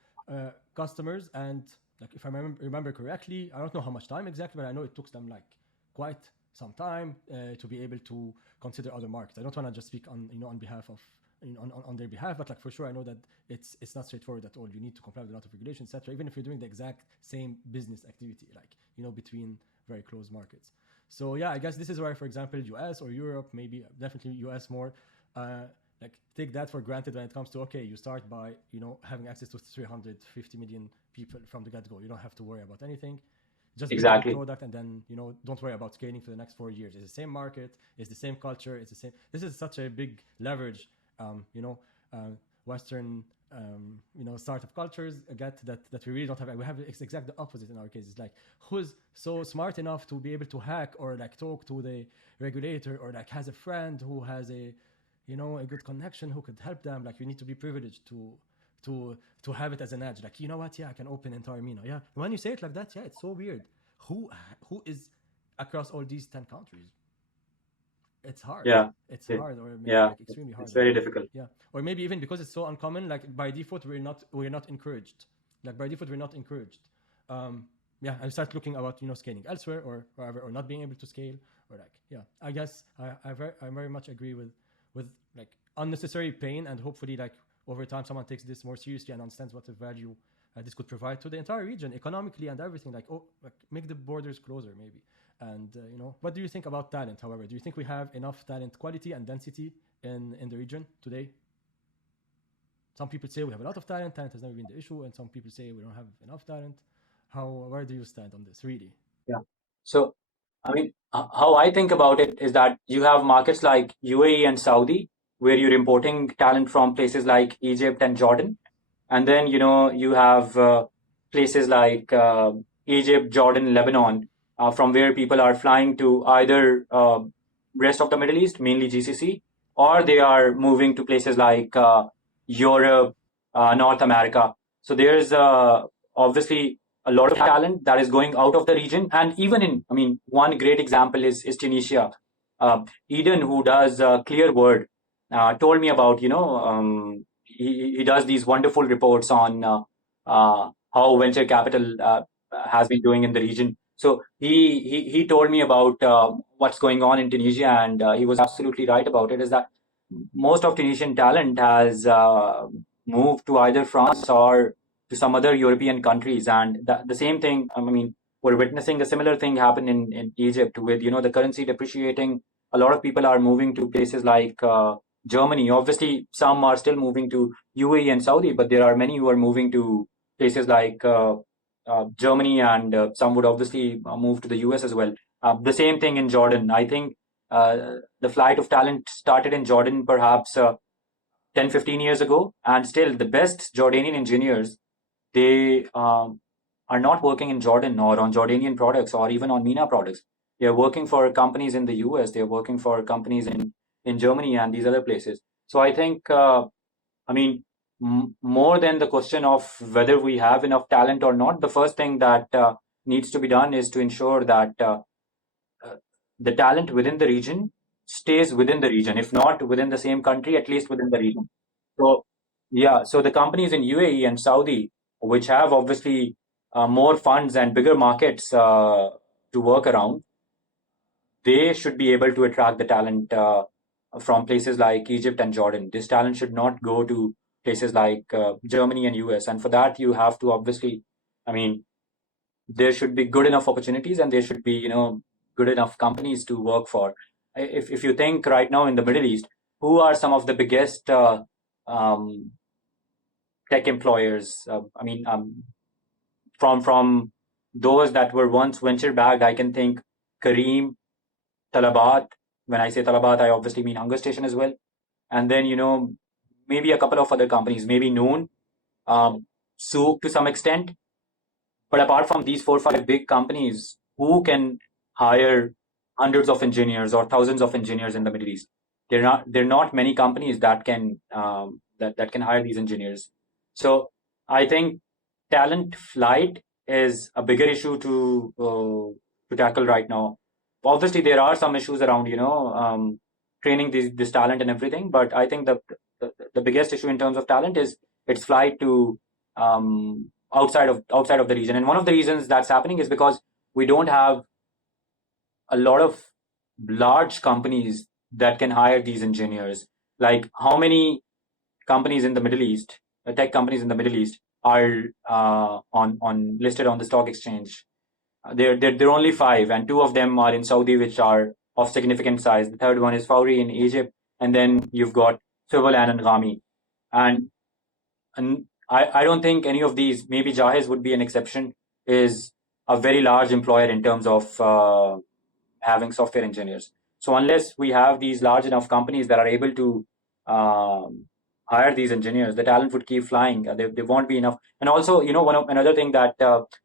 customers, and like if I remember correctly, I don't know how much time exactly, but I know it took them like quite some time to be able to consider other markets. I don't want to just speak on on behalf of on their behalf, but like for sure I know that it's not straightforward at all. You need to comply with a lot of regulations, etc. Even if you're doing the exact same business activity, like between very close markets. So yeah, I guess this is where, for example, US or Europe, maybe definitely US more, like take that for granted when it comes to, okay, you start by having access to 350 million people from the get-go. You don't have to worry about anything. Just build a Exactly. good product, and then don't worry about scaling for the next 4 years. It's the same market, it's the same culture, it's the same. This is such a big leverage. Western startup cultures get that we really don't have. We have it's exactly the opposite in our case. It's like, who's so smart enough to be able to hack or like talk to the regulator, or like has a friend who has a good connection who could help them. Like, you need to be privileged to have it as an edge. Like, what? Yeah, I can open entire MENA. Yeah. When you say it like that, yeah, it's so weird. Who is across all these 10 countries? It's hard. Yeah. It's hard, or maybe Yeah. like extremely hard. It's very difficult. Yeah. Or maybe even because it's so uncommon, like by default we're not encouraged. Like by default we're not encouraged. Yeah, and start looking about scaling elsewhere or wherever, or not being able to scale, or like, yeah. I guess I very much agree with like unnecessary pain, and hopefully like over time someone takes this more seriously and understands what the value this could provide to the entire region economically and everything. Like, make the borders closer maybe. And what do you think about talent? However, do you think we have enough talent quality and density in the region today? Some people say we have a lot of talent. Talent has never been the issue, and some people say we don't have enough talent. Where do you stand on this, really? Yeah. So, I mean, how I think about it is that you have markets like UAE and Saudi, where you're importing talent from places like Egypt and Jordan. And then, you have places like Egypt, Jordan, Lebanon, from where people are flying to either rest of the Middle East, mainly GCC, or they are moving to places like Europe, North America. So there's obviously a lot of talent that is going out of the region. And even one great example is Tunisia. Eden, who does Clear Word, told me about, he does these wonderful reports on how venture capital has been doing in the region. So he told me about what's going on in Tunisia, and he was absolutely right about it. Is that most of Tunisian talent has moved to either France or to some other European countries, and the same thing. I mean, we're witnessing a similar thing happen in Egypt with the currency depreciating. A lot of people are moving to places like Germany. Obviously, some are still moving to UAE and Saudi, but there are many who are moving to places like Germany, and some would obviously move to the US as well. The same thing in Jordan. I think the flight of talent started in Jordan perhaps 10, 15 years ago, and still the best Jordanian engineers, they are not working in Jordan or on Jordanian products or even on MENA products. They're working for companies in the US, they're working for companies in Germany and these other places. So I think, more than the question of whether we have enough talent or not, the first thing that needs to be done is to ensure that the talent within the region stays within the region, if not within the same country, at least within the region. So, yeah, so the companies in UAE and Saudi, which have obviously more funds and bigger markets to work around, they should be able to attract the talent from places like Egypt and Jordan. This talent should not go to places like Germany and US. And for that, you have to obviously, I mean, there should be good enough opportunities, and there should be good enough companies to work for. If you think right now in the Middle East, who are some of the biggest um, tech employers? From those that were once venture backed, I can think Kareem, Talabat, When I say Talabat, I obviously mean Hunger Station as well. And then, maybe a couple of other companies, maybe Noon, Souk to some extent. But apart from these 4 or 5 big companies, who can hire hundreds of engineers or thousands of engineers in the Middle East? There are not many companies that can that can hire these engineers. So I think talent flight is a bigger issue to tackle right now. Obviously, there are some issues around training this talent and everything, but I think the biggest issue in terms of talent is its flight to outside of the region. And one of the reasons that's happening is because we don't have a lot of large companies that can hire these engineers. Like how many companies in the Middle East, tech companies in the Middle East, are on listed on the stock exchange? There are only 5, and 2 of them are in Saudi, which are of significant size. The third one is Fawri in Egypt, and then you've got Fibble and Anghami. And I don't think any of these, maybe Jahiz would be an exception, is a very large employer in terms of having software engineers. So unless we have these large enough companies that are able to hire these engineers, the talent would keep flying. There won't be enough. And also, another thing that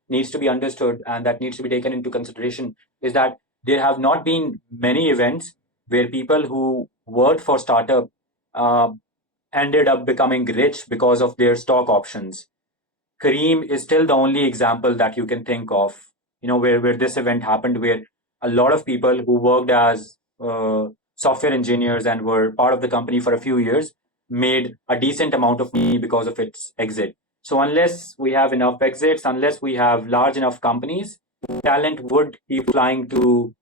needs to be understood and that needs to be taken into consideration is that there have not been many events where people who worked for startup uh, ended up becoming rich because of their stock options. Kareem is still the only example that you can think of, where this event happened, where a lot of people who worked as software engineers and were part of the company for a few years made a decent amount of money because of its exit. So unless we have enough exits, unless we have large enough companies, talent would keep flying to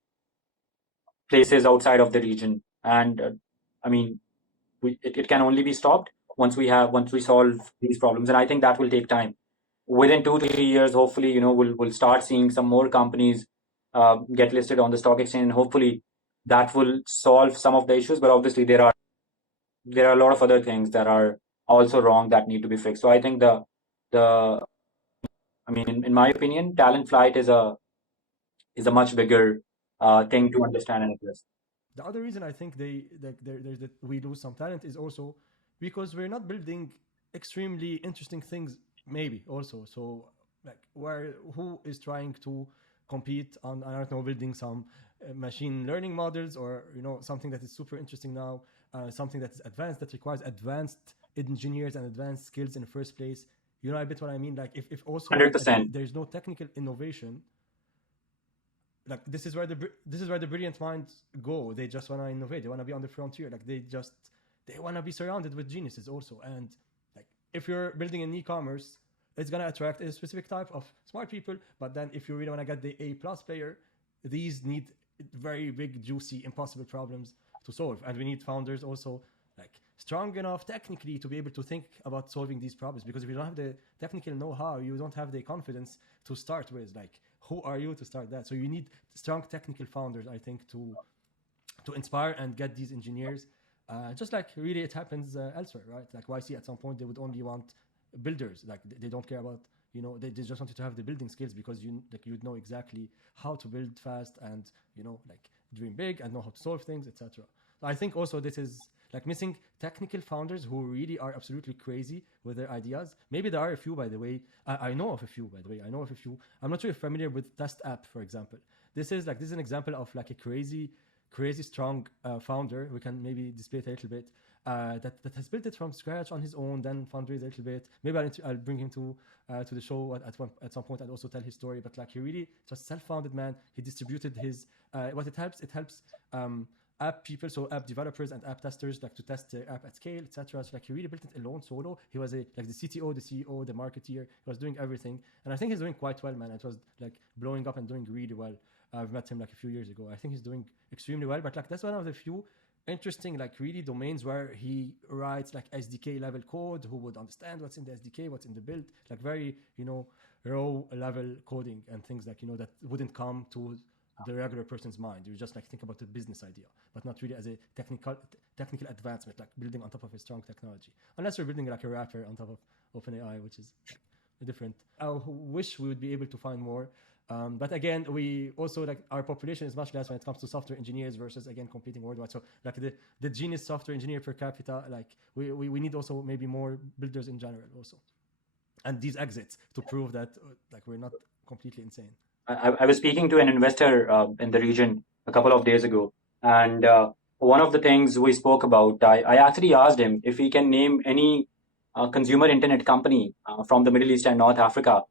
places outside of the region. And I mean, it can only be stopped once we solve these problems, and I think that will take time. Within 2 3 years, hopefully, we'll start seeing some more companies get listed on the stock exchange, and hopefully that will solve some of the issues. But obviously there are a lot of other things that are also wrong that need to be fixed. So I think the I mean, in my opinion, talent flight is a much bigger thing to understand and address. The other reason I think there's that we lose some talent is also because we're not building extremely interesting things. Maybe also, so like where who is trying to compete on, I don't know, building some machine learning models, or something that is super interesting now, something that is advanced, that requires advanced engineers and advanced skills in the first place. You know a bit what I mean? Like if also 100%. there's no technical innovation, like this is where the brilliant minds go. They just want to innovate, they want to be on the frontier, like they want to be surrounded with geniuses also. And like if you're building an e-commerce, it's going to attract a specific type of smart people. But then if you really want to get the A plus player, these need very big, juicy, impossible problems to solve. And we need founders also, like strong enough technically to be able to think about solving these problems. Because if you don't have the technical know-how, you don't have the confidence to start with. Like, who are you to start that? So you need strong technical founders, I think, to inspire and get these engineers. Just like really it happens elsewhere, right? Like YC at some point they would only want builders. Like they don't care about, they just wanted to have the building skills, because you'd know exactly how to build fast and like dream big and know how to solve things, etc. I think also this is like missing technical founders who really are absolutely crazy with their ideas. Maybe there are a few, by the way. I know of a few, by the way. I know of a few. I'm not sure if you're familiar with Test App, for example. This is an example of like a crazy strong founder. We can maybe display it a little bit. That has built it from scratch on his own, then fundraise a little bit. Maybe I'll bring him to the show at some point and also tell his story. But like he really just self-founded man. He distributed his what it helps app people, so app developers and app testers, like to test the app at scale, etc. So like he really built it alone, solo. He was the CTO, the CEO, the marketeer. He was doing everything, and I think he's doing quite well, man. It was like blowing up and doing really well. I've met him like a few years ago. I think he's doing extremely well. But like that's one of the few interesting, like really domains where he writes like SDK level code. Who would understand what's in the SDK, what's in the build, like very raw level coding and things like that wouldn't come to the regular person's mind. You just like think about the business idea, but not really as a technical advancement, like building on top of a strong technology. Unless you're building like a wrapper on top of OpenAI, which is different. I wish we would be able to find more. But again, we also like our population is much less when it comes to software engineers versus again competing worldwide. So like the genius software engineer per capita, like we need also maybe more builders in general also, and these exits to prove that like we're not completely insane. I was speaking to an investor in the region a couple of days ago, and one of the things we spoke about, I actually asked him if he can name any consumer internet company from the Middle East and North Africa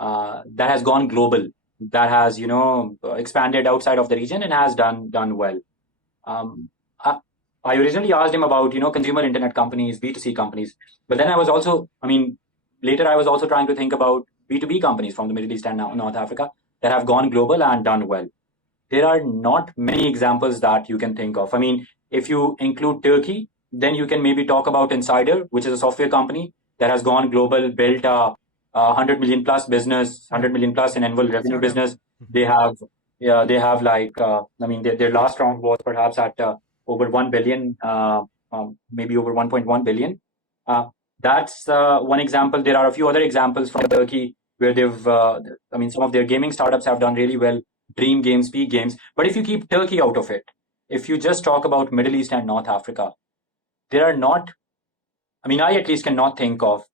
that has gone global, that has expanded outside of the region and has done well. Um, I originally asked him about consumer internet companies, B2C companies, but then I was also, later I was also trying to think about B2B companies from the Middle East and North Africa that have gone global and done well. There are not many examples that you can think of. If you include Turkey, then you can maybe talk about Insider, which is a software company that has gone global, built a 100 million plus business, 100 million plus in annual revenue business. They have, like, their last round was perhaps at over 1 billion, maybe over 1.1 billion. That's one example. There are a few other examples from Turkey where they've, some of their gaming startups have done really well, Dream Games, Peak Games. But if you keep Turkey out of it, if you just talk about Middle East and North Africa, there are not, I at least cannot think of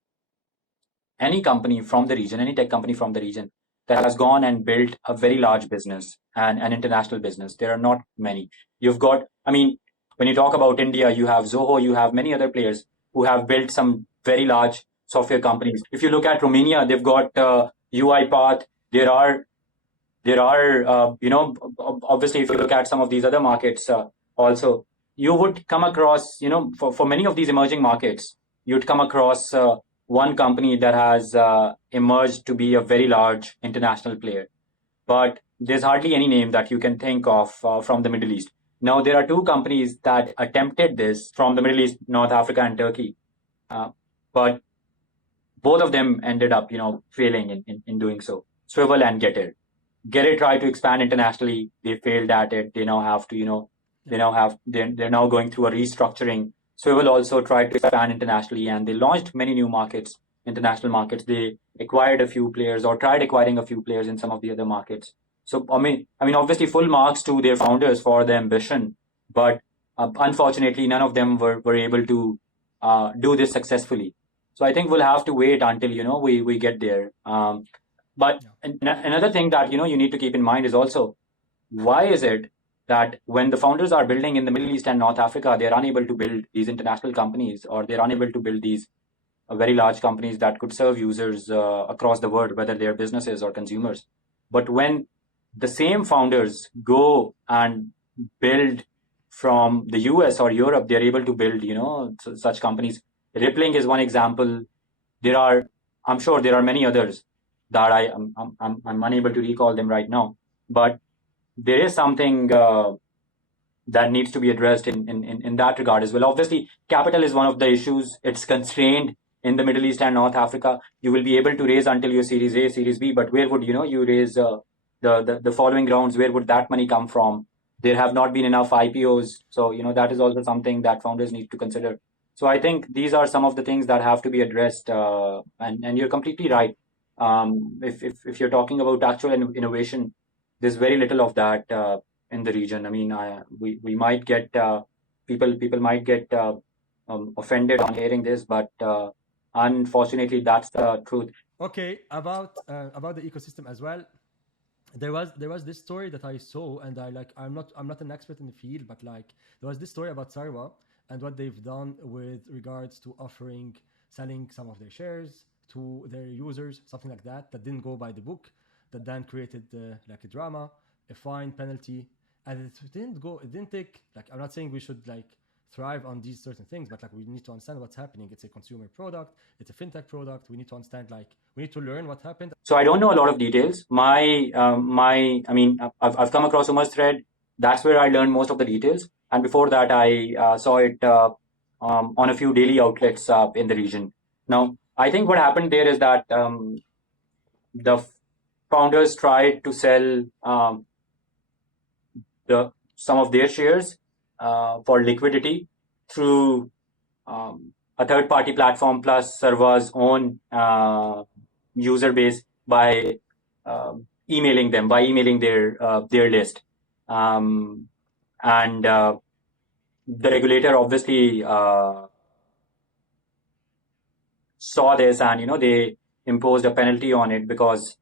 any company from the region, any tech company from the region that has gone and built a very large business and an international business. There are not many. You've got, when you talk about India, you have Zoho, you have many other players who have built some very large software companies. If you look at Romania, they've got UiPath. There are, obviously, if you look at some of these other markets also, you would come across, for many of these emerging markets, you'd come across one company that has emerged to be a very large international player. But there's hardly any name that you can think of from the Middle East. Now, there are two companies that attempted this from the Middle East, North Africa and Turkey. But both of them ended up, failing in doing so. Swivel and Getir. Getir tried to expand internationally. They failed at it. They now have to, they're now going through a restructuring. Swivel also tried to expand internationally, and they launched many new markets, international markets. They acquired a few players or tried acquiring a few players in some of the other markets. So, obviously full marks to their founders for the ambition, but unfortunately, none of them were able to do this successfully. So I think we'll have to wait until, we get there. But another thing that, you need to keep in mind is also, why is it that when the founders are building in the Middle East and North Africa, they're unable to build these international companies, or they're unable to build these very large companies that could serve users across the world, whether they're businesses or consumers. But when the same founders go and build from the US or Europe, they're able to build, such companies. Rippling is one example. I'm sure there are many others that I'm unable to recall them right now. But there is something that needs to be addressed in that regard as well. Obviously, capital is one of the issues. It's constrained in the Middle East and North Africa. You will be able to raise until your Series A, Series B, but where would you raise the following rounds? Where would that money come from? There have not been enough IPOs, so that is also something that founders need to consider. So I think these are some of the things that have to be addressed, and you're completely right. If you're talking about actual innovation, there's very little of that in the region. We might get people might get offended on hearing this, but unfortunately, that's the truth. Okay, about the ecosystem as well. There was this story that I saw, and I'm not an expert in the field, but there was this story about Sarwa and what they've done with regards to selling some of their shares to their users, something like that didn't go by the book, that then created a drama, a fine, penalty, and it didn't take, I'm not saying we should thrive on these certain things, but we need to understand what's happening. It's a consumer product, it's a fintech product. We need to understand, we need to learn what happened. So I don't know a lot of details. I've come across Umar's thread. That's where I learned most of the details. And before that, I saw it on a few daily outlets in the region. Now, I think what happened there is that the founders tried to sell some of their shares for liquidity through a third-party platform plus Sarva's own user base by emailing them, by emailing their list. And the regulator obviously saw this, and they imposed a penalty on it because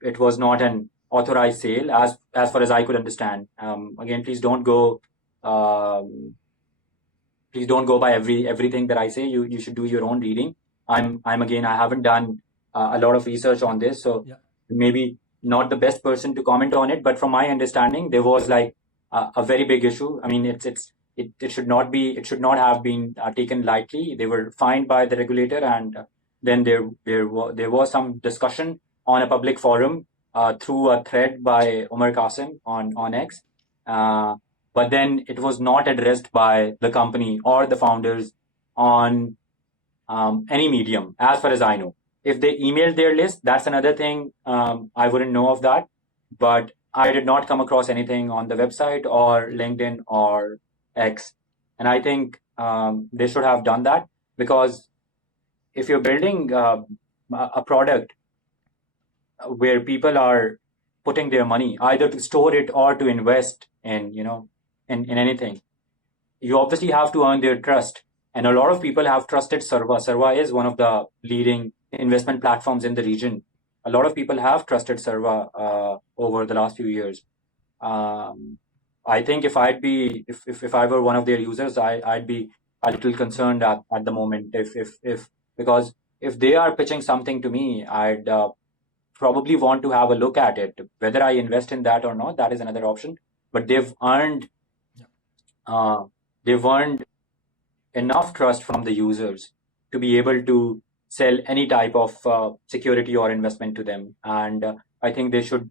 it was not an authorized sale, as far as I could understand. Again, please don't go by everything that I say. You should do your own reading. I haven't done a lot of research on this, so maybe not the best person to comment on it. But from my understanding, there was like a very big issue. I mean, it should not have been taken lightly. They were fined by the regulator, and then there was some discussion on a public forum through a thread by Omar Qasim on X. But then it was not addressed by the company or the founders on any medium, as far as I know. If they emailed their list, that's another thing. I wouldn't know of that, but I did not come across anything on the website or LinkedIn or X. And I think they should have done that, because if you're building a product where people are putting their money either to store it or to invest in, in anything, you obviously have to earn their trust. And a lot of people have trusted Sarva. Sarva is one of the leading investment platforms in the region. A lot of people have trusted Sarva over the last few years. I think if I were one of their users, I'd be a little concerned at the moment, because if they are pitching something to me, I'd probably want to have a look at it. Whether I invest in that or not, that is another option. But they've earned enough trust from the users to be able to sell any type of security or investment to them. And I think they should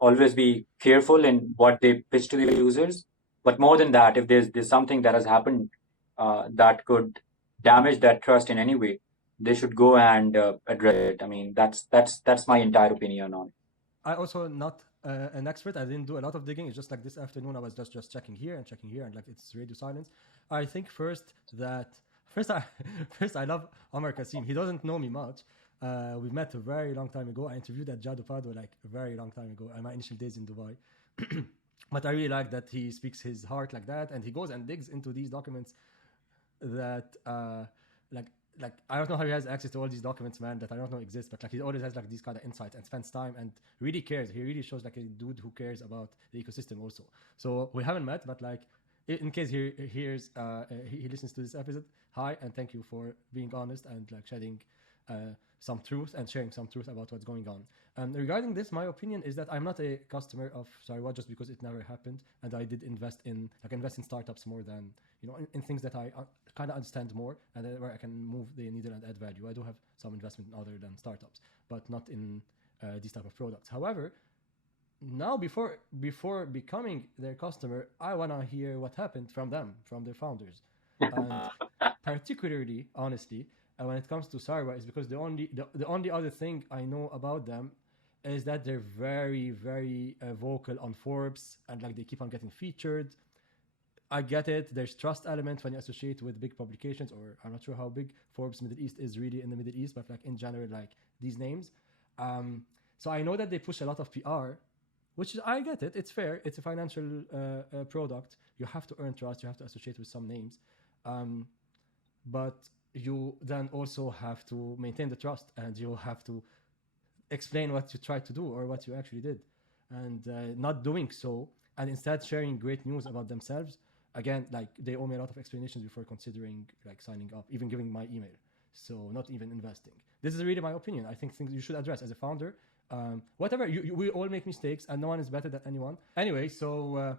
always be careful in what they pitch to the users. But more than that, if there's something that has happened that could damage that trust in any way, they should go and address it. I mean, that's my entire opinion on it. I also not an expert. I didn't do a lot of digging. It's just like this afternoon I was just checking here, and like it's radio silence. I think first I love Omar Kasim. He doesn't know me much. We met a very long time ago. I interviewed at Jado Pado like a very long time ago in my initial days in Dubai. But I really like that he speaks his heart like that, and he goes and digs into these documents that like I don't know how he has access to all these documents, man, that I don't know exist, but like he always has like these kind of insights and spends time and really cares. He really shows like a dude who cares about the ecosystem also. So we haven't met, but like in case he hears he listens to this episode, hi, and thank you for being honest and like shedding some truth and sharing some truth about what's going on. Regarding this, my opinion is that I'm not a customer of Sarwa just because it never happened, and I did invest in startups more than in things that I kind of understand more and where I can move the needle and add value. I do have some investment in other than startups, but not in these type of products. However, now before becoming their customer, I want to hear what happened from them, from their founders, and particularly, honestly, when it comes to Sarwa, is because the only other thing I know about them is that they're very, very vocal on Forbes, and like they keep on getting featured. I get it. There's trust element when you associate with big publications, or I'm not sure how big Forbes Middle East is really in the Middle East, but like in general, like these names. So I know that they push a lot of PR, which is, I get it. It's fair. It's a financial product. You have to earn trust. You have to associate with some names. But you then also have to maintain the trust, and you have to explain what you tried to do or what you actually did. And not doing so, and instead sharing great news about themselves, again, like they owe me a lot of explanations before considering like signing up, even giving my email. So not even investing. This is really my opinion. I think things you should address as a founder. Whatever, we all make mistakes, and no one is better than anyone. Anyway, so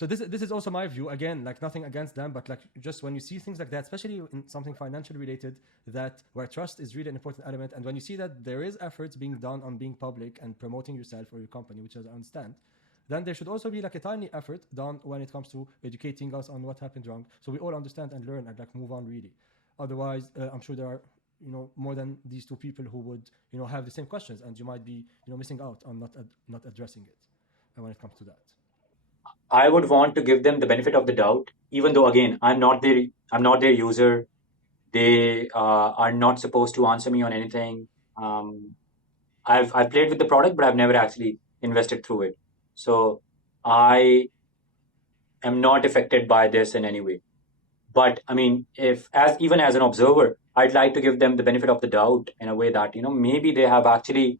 this is also my view. Again, like nothing against them, but like just when you see things like that, especially in something financially related, that where trust is really an important element, and when you see that there is efforts being done on being public and promoting yourself or your company, which I understand, then there should also be like a tiny effort done when it comes to educating us on what happened wrong, so we all understand and learn and like move on really. Otherwise, I'm sure there are more than these two people who would have the same questions, and you might be missing out on not addressing it when it comes to that. I would want to give them the benefit of the doubt, even though again I'm not their user. They are not supposed to answer me on anything. Um, I've played with the product, but I've never actually invested through it. So I am not affected by this in any way. But I mean, if as even as an observer, I'd like to give them the benefit of the doubt in a way that maybe they have actually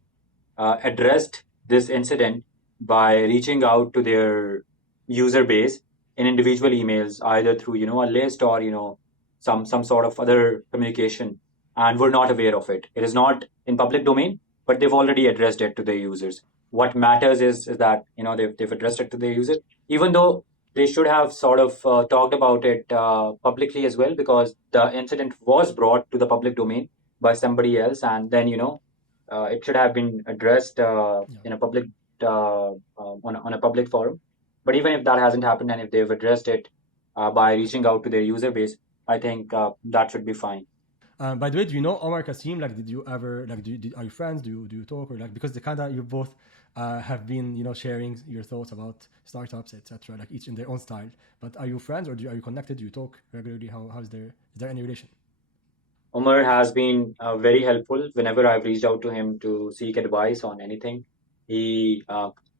addressed this incident by reaching out to their user base in individual emails, either through a list or some sort of other communication, and we're not aware of it. It is not in public domain, but they've already addressed it to their users. What matters is that they've addressed it to their users, even though they should have sort of talked about it publicly as well, because the incident was brought to the public domain by somebody else, and then it should have been addressed Yeah. in a public on a public forum. But even if that hasn't happened, and if they've addressed it by reaching out to their user base, I think that should be fine. By the way, do you know Omar Kasim? Like, did you ever like are you friends? Do you talk, or like, because the kind of you both have been sharing your thoughts about startups, etc. Like each in their own style. But are you friends, or are you connected? Do you talk regularly? Is there any relation? Omar has been very helpful whenever I've reached out to him to seek advice on anything. He,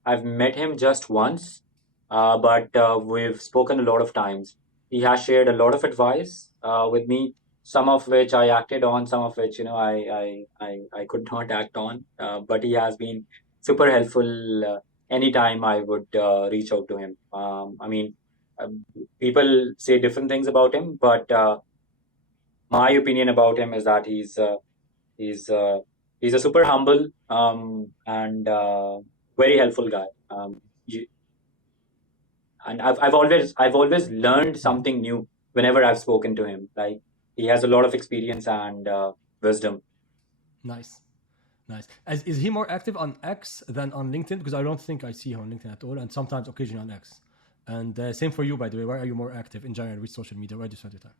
I've met him just once, but we've spoken a lot of times. He has shared a lot of advice with me, some of which I acted on, some of which I could not act on. But he has been super helpful anytime I would reach out to him. I mean, people say different things about him, but my opinion about him is that he's uh, he's a super humble and very helpful guy. You, and I've always learned Mhm. something new whenever I've spoken to him. Like, he has a lot of experience and wisdom. Nice, nice. Is he more active on X than on LinkedIn? Because I don't think I see him on LinkedIn at all, and sometimes occasionally on X. And same for you, by the way. Where are you more active in general with social media? Where do you spend your time?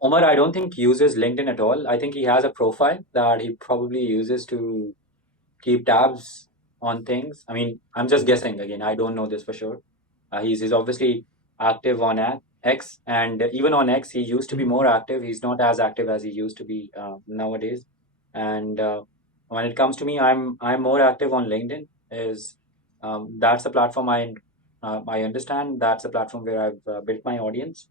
Omar, I don't think uses LinkedIn at all. I think he has a profile that he probably uses to keep tabs on things. I mean, I'm just guessing again. I don't know this for sure. He's obviously active on X, and even on X, he used to be Mhm. more active. He's not as active as he used to be nowadays. And when it comes to me, I'm more active on LinkedIn. Is That's a platform I understand. That's a platform where I've built my audience.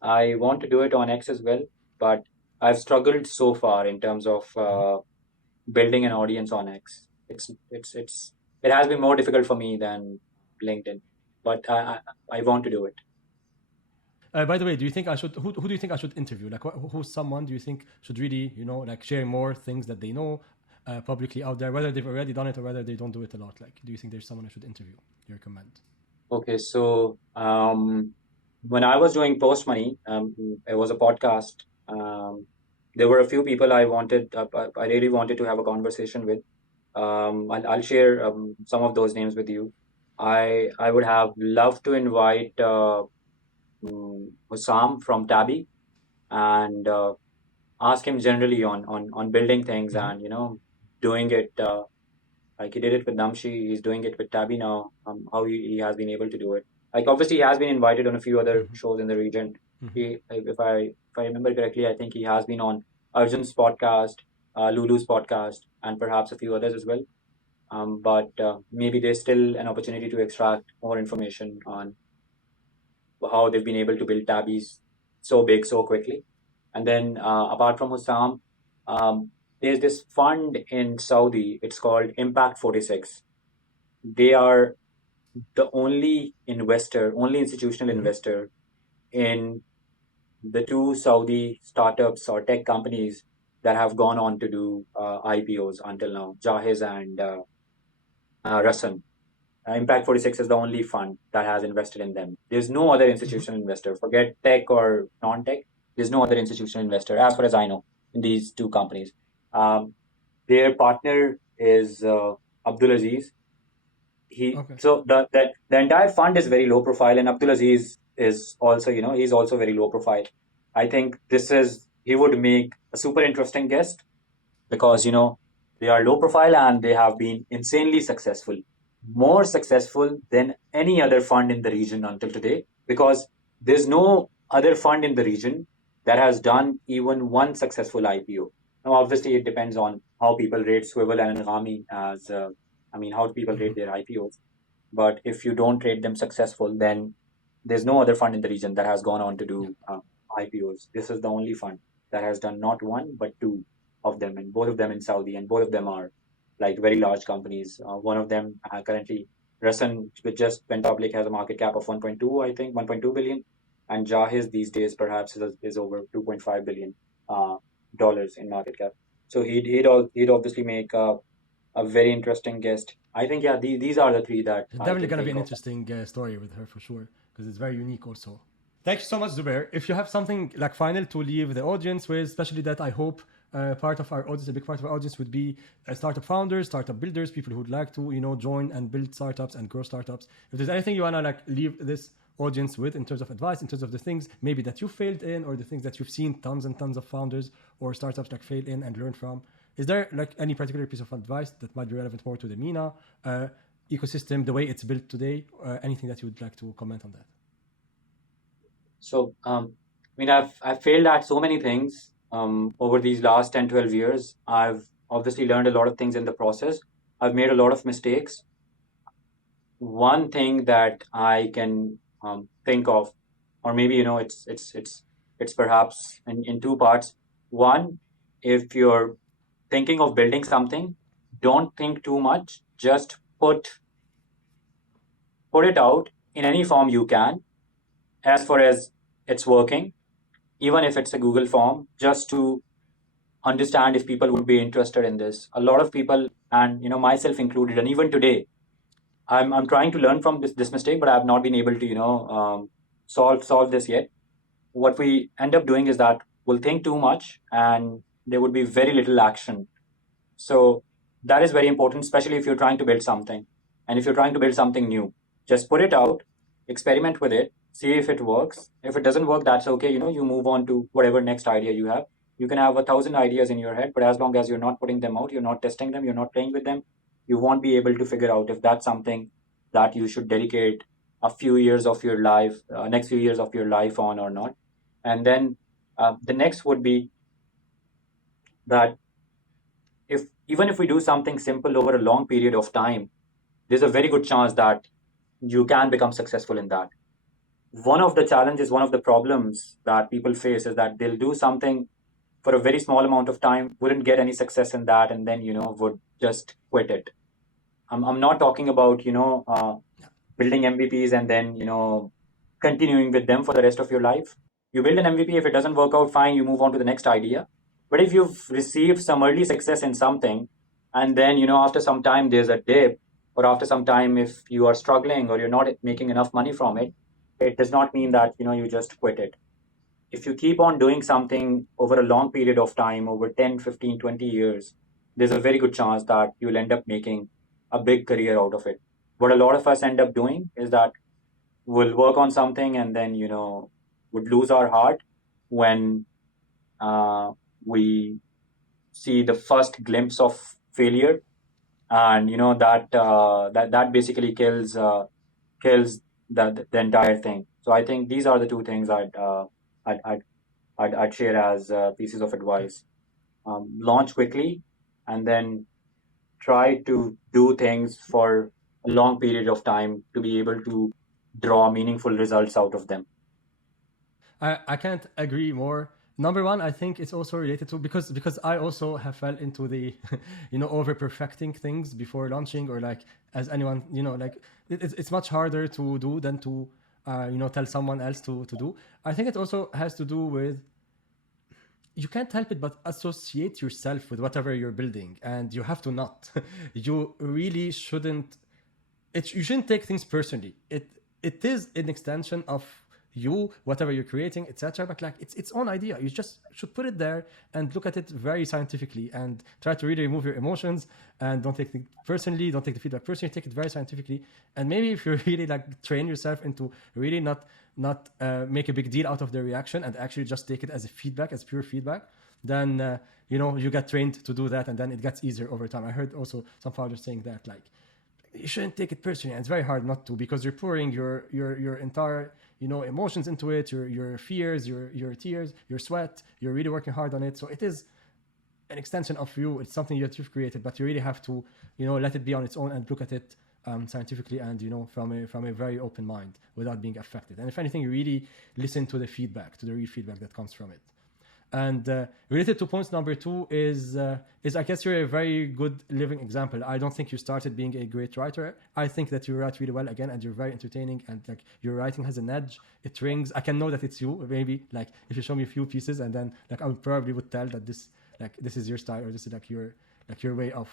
I want to do it on X as well, but I've struggled so far in terms of Mhm. building an audience on X. It has been more difficult for me than LinkedIn, but I want to do it. By the way, do you think I should? Who do you think I should interview? Like, who's someone do you think should really, like, share more things that they know publicly out there, whether they've already done it or whether they don't do it a lot? Like, do you think there's someone I should interview? You recommend? Okay, so when I was doing Post Money, it was a podcast. There were a few people I really wanted to have a conversation with. I'll share some of those names with you. I would have loved to invite Hussam from Tabby, and ask him generally on building things, Mm-hmm. and doing it like he did it with Namshi. He's doing it with Tabby now. How he has been able to do it. Like, obviously he has been invited on a few other Mm-hmm. shows in the region. Mm-hmm. If I remember correctly, I think he has been on Arjun's podcast, Lulu's podcast, and perhaps a few others as well. But maybe there's still an opportunity to extract more information on how they've been able to build Tabbies so big so quickly. And then apart from Hussam, there's this fund in Saudi. It's called Impact 46. They are the only institutional Mm-hmm. investor in the two Saudi startups or tech companies that have gone on to do IPOs until now, Jahiz and Rasan. Impact 46 is the only fund that has invested in them. There's no other Mm-hmm. institutional investor. Forget tech or non-tech. There's no other institutional investor, as far as I know, in these two companies. Um, their partner is Abdul Aziz. Okay. The entire fund is very low profile, and Abdul Aziz is also, he's also very low profile. I think he would make a super interesting guest, because they are low profile and they have been insanely successful, more successful than any other fund in the region until today, because there's no other fund in the region that has done even one successful IPO. Now, obviously, it depends on how people rate Swivel and Anghami as, how people rate their IPOs. But if you don't rate them successful, then there's no other fund in the region that has gone on to do IPOs. This is the only fund that has done not one, but two of them, and both of them in Saudi, and both of them are like very large companies. One of them currently, Rasan, which just went public, has a market cap of 1.2, I think, 1.2 billion. And Jahiz these days perhaps is over 2.5 billion dollars in market cap. So he'd obviously make a very interesting guest. I think, yeah, these are the three that It's I definitely can going to be think an of. interesting story with her for sure, because it's very unique also. Thank you so much, Zubair. If you have something like final to leave the audience with, especially that I hope part of our audience, a big part of our audience would be startup founders, startup builders, people who would like to, join and build startups and grow startups. If there's anything you want to like leave this audience with in terms of advice, in terms of the things maybe that you failed in, or the things that you've seen tons and tons of founders or startups like fail in and learn from, is there like any particular piece of advice that might be relevant more to the MENA ecosystem, the way it's built today, anything that you would like to comment on that? So, I've failed at so many things over these last 10, 12 years. I've obviously learned a lot of things in the process. I've made a lot of mistakes. One thing that I can think of, or maybe, it's perhaps in two parts. One, if you're thinking of building something, don't think too much. Just put it out in any form you can, as far as it's working, even if it's a Google form, just to understand if people would be interested in this. A lot of people, and myself included, and even today, I'm trying to learn from this mistake, but I have not been able to solve this yet. What we end up doing is that we'll think too much, and there would be very little action. So that is very important, especially if you're trying to build something, and if you're trying to build something new. Just put it out, experiment with it, see if it works. If it doesn't work, that's okay. You move on to whatever next idea you have. You can have 1,000 ideas in your head, but as long as you're not putting them out, you're not testing them, you're not playing with them, you won't be able to figure out if that's something that you should dedicate a few years of your life, next few years of your life on or not. And then the next would be that even if we do something simple over a long period of time, there's a very good chance that you can become successful in that. One of the challenges, one of the problems that people face is that they'll do something for a very small amount of time, wouldn't get any success in that, and then would just quit it. I'm not talking about building MVPs and then continuing with them for the rest of your life. You build an MVP, if it doesn't work out, fine, you move on to the next idea. But if you've received some early success in something, and then after some time there's a dip, or after some time if you are struggling or you're not making enough money from it, it does not mean that you just quit it. If you keep on doing something over a long period of time, over 10, 15, 20 years, there's a very good chance that you'll end up making a big career out of it. What a lot of us end up doing is that we'll work on something and then would lose our heart when we see the first glimpse of failure, and that basically kills the entire thing. So I think these are the two things I'd share as pieces of advice. Launch quickly, and then try to do things for a long period of time to be able to draw meaningful results out of them. I can't agree more. Number one, I think it's also related to because I also have fell into the over perfecting things before launching, or like as anyone like it's much harder to do than to tell someone else to do. I think it also has to do with, you can't help it but associate yourself with whatever you're building, and you have to not. You really shouldn't. You shouldn't take things personally. It is an extension of you, whatever you're creating, etc. But like it's its own idea. You just should put it there and look at it very scientifically, and try to really remove your emotions, and don't take it personally. Don't take the feedback personally. Take it very scientifically. And maybe if you really like train yourself into really not make a big deal out of the reaction, and actually just take it as a feedback, as pure feedback, then you get trained to do that, and then it gets easier over time. I heard also some founders saying that like you shouldn't take it personally, and it's very hard not to, because you're pouring your entire emotions into it, your fears, your tears, your sweat. You're really working hard on it, so it is an extension of you. It's something that you've created, but you really have to, let it be on its own and look at it scientifically and, from a very open mind without being affected. And if anything, you really listen to the feedback, to the real feedback that comes from it. And related to points number 2 is I guess you're a very good living example. I don't think you started being a great writer. I think that you write really well again, and you're very entertaining, and like your writing has an edge. It rings. I can know that it's you. Maybe like if you show me a few pieces, and then like I would probably would tell that this is your style, or this is like your way of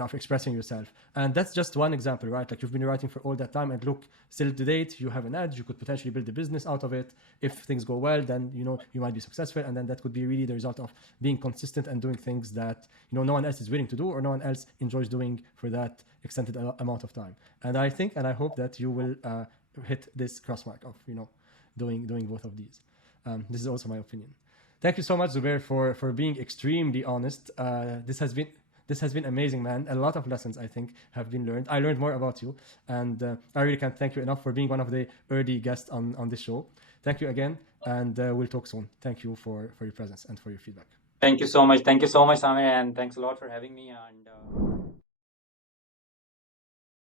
of expressing yourself. And that's just one example, right? Like you've been writing for all that time, and look, still to date, you have an edge. You could potentially build a business out of it. If things go well, then you might be successful, and then that could be really the result of being consistent and doing things that no one else is willing to do, or no one else enjoys doing for that extended amount of time. And I think and I hope that you will hit this crossmark of doing both of these. This is also my opinion. Thank you so much, Zubair, for being extremely honest. This has been amazing, man. A lot of lessons, I think, have been learned. I learned more about you, and I really can't thank you enough for being one of the early guests on this show. Thank you again, and we'll talk soon. Thank you for your presence and for your feedback. Thank you so much. Thank you so much, Samir, and thanks a lot for having me. And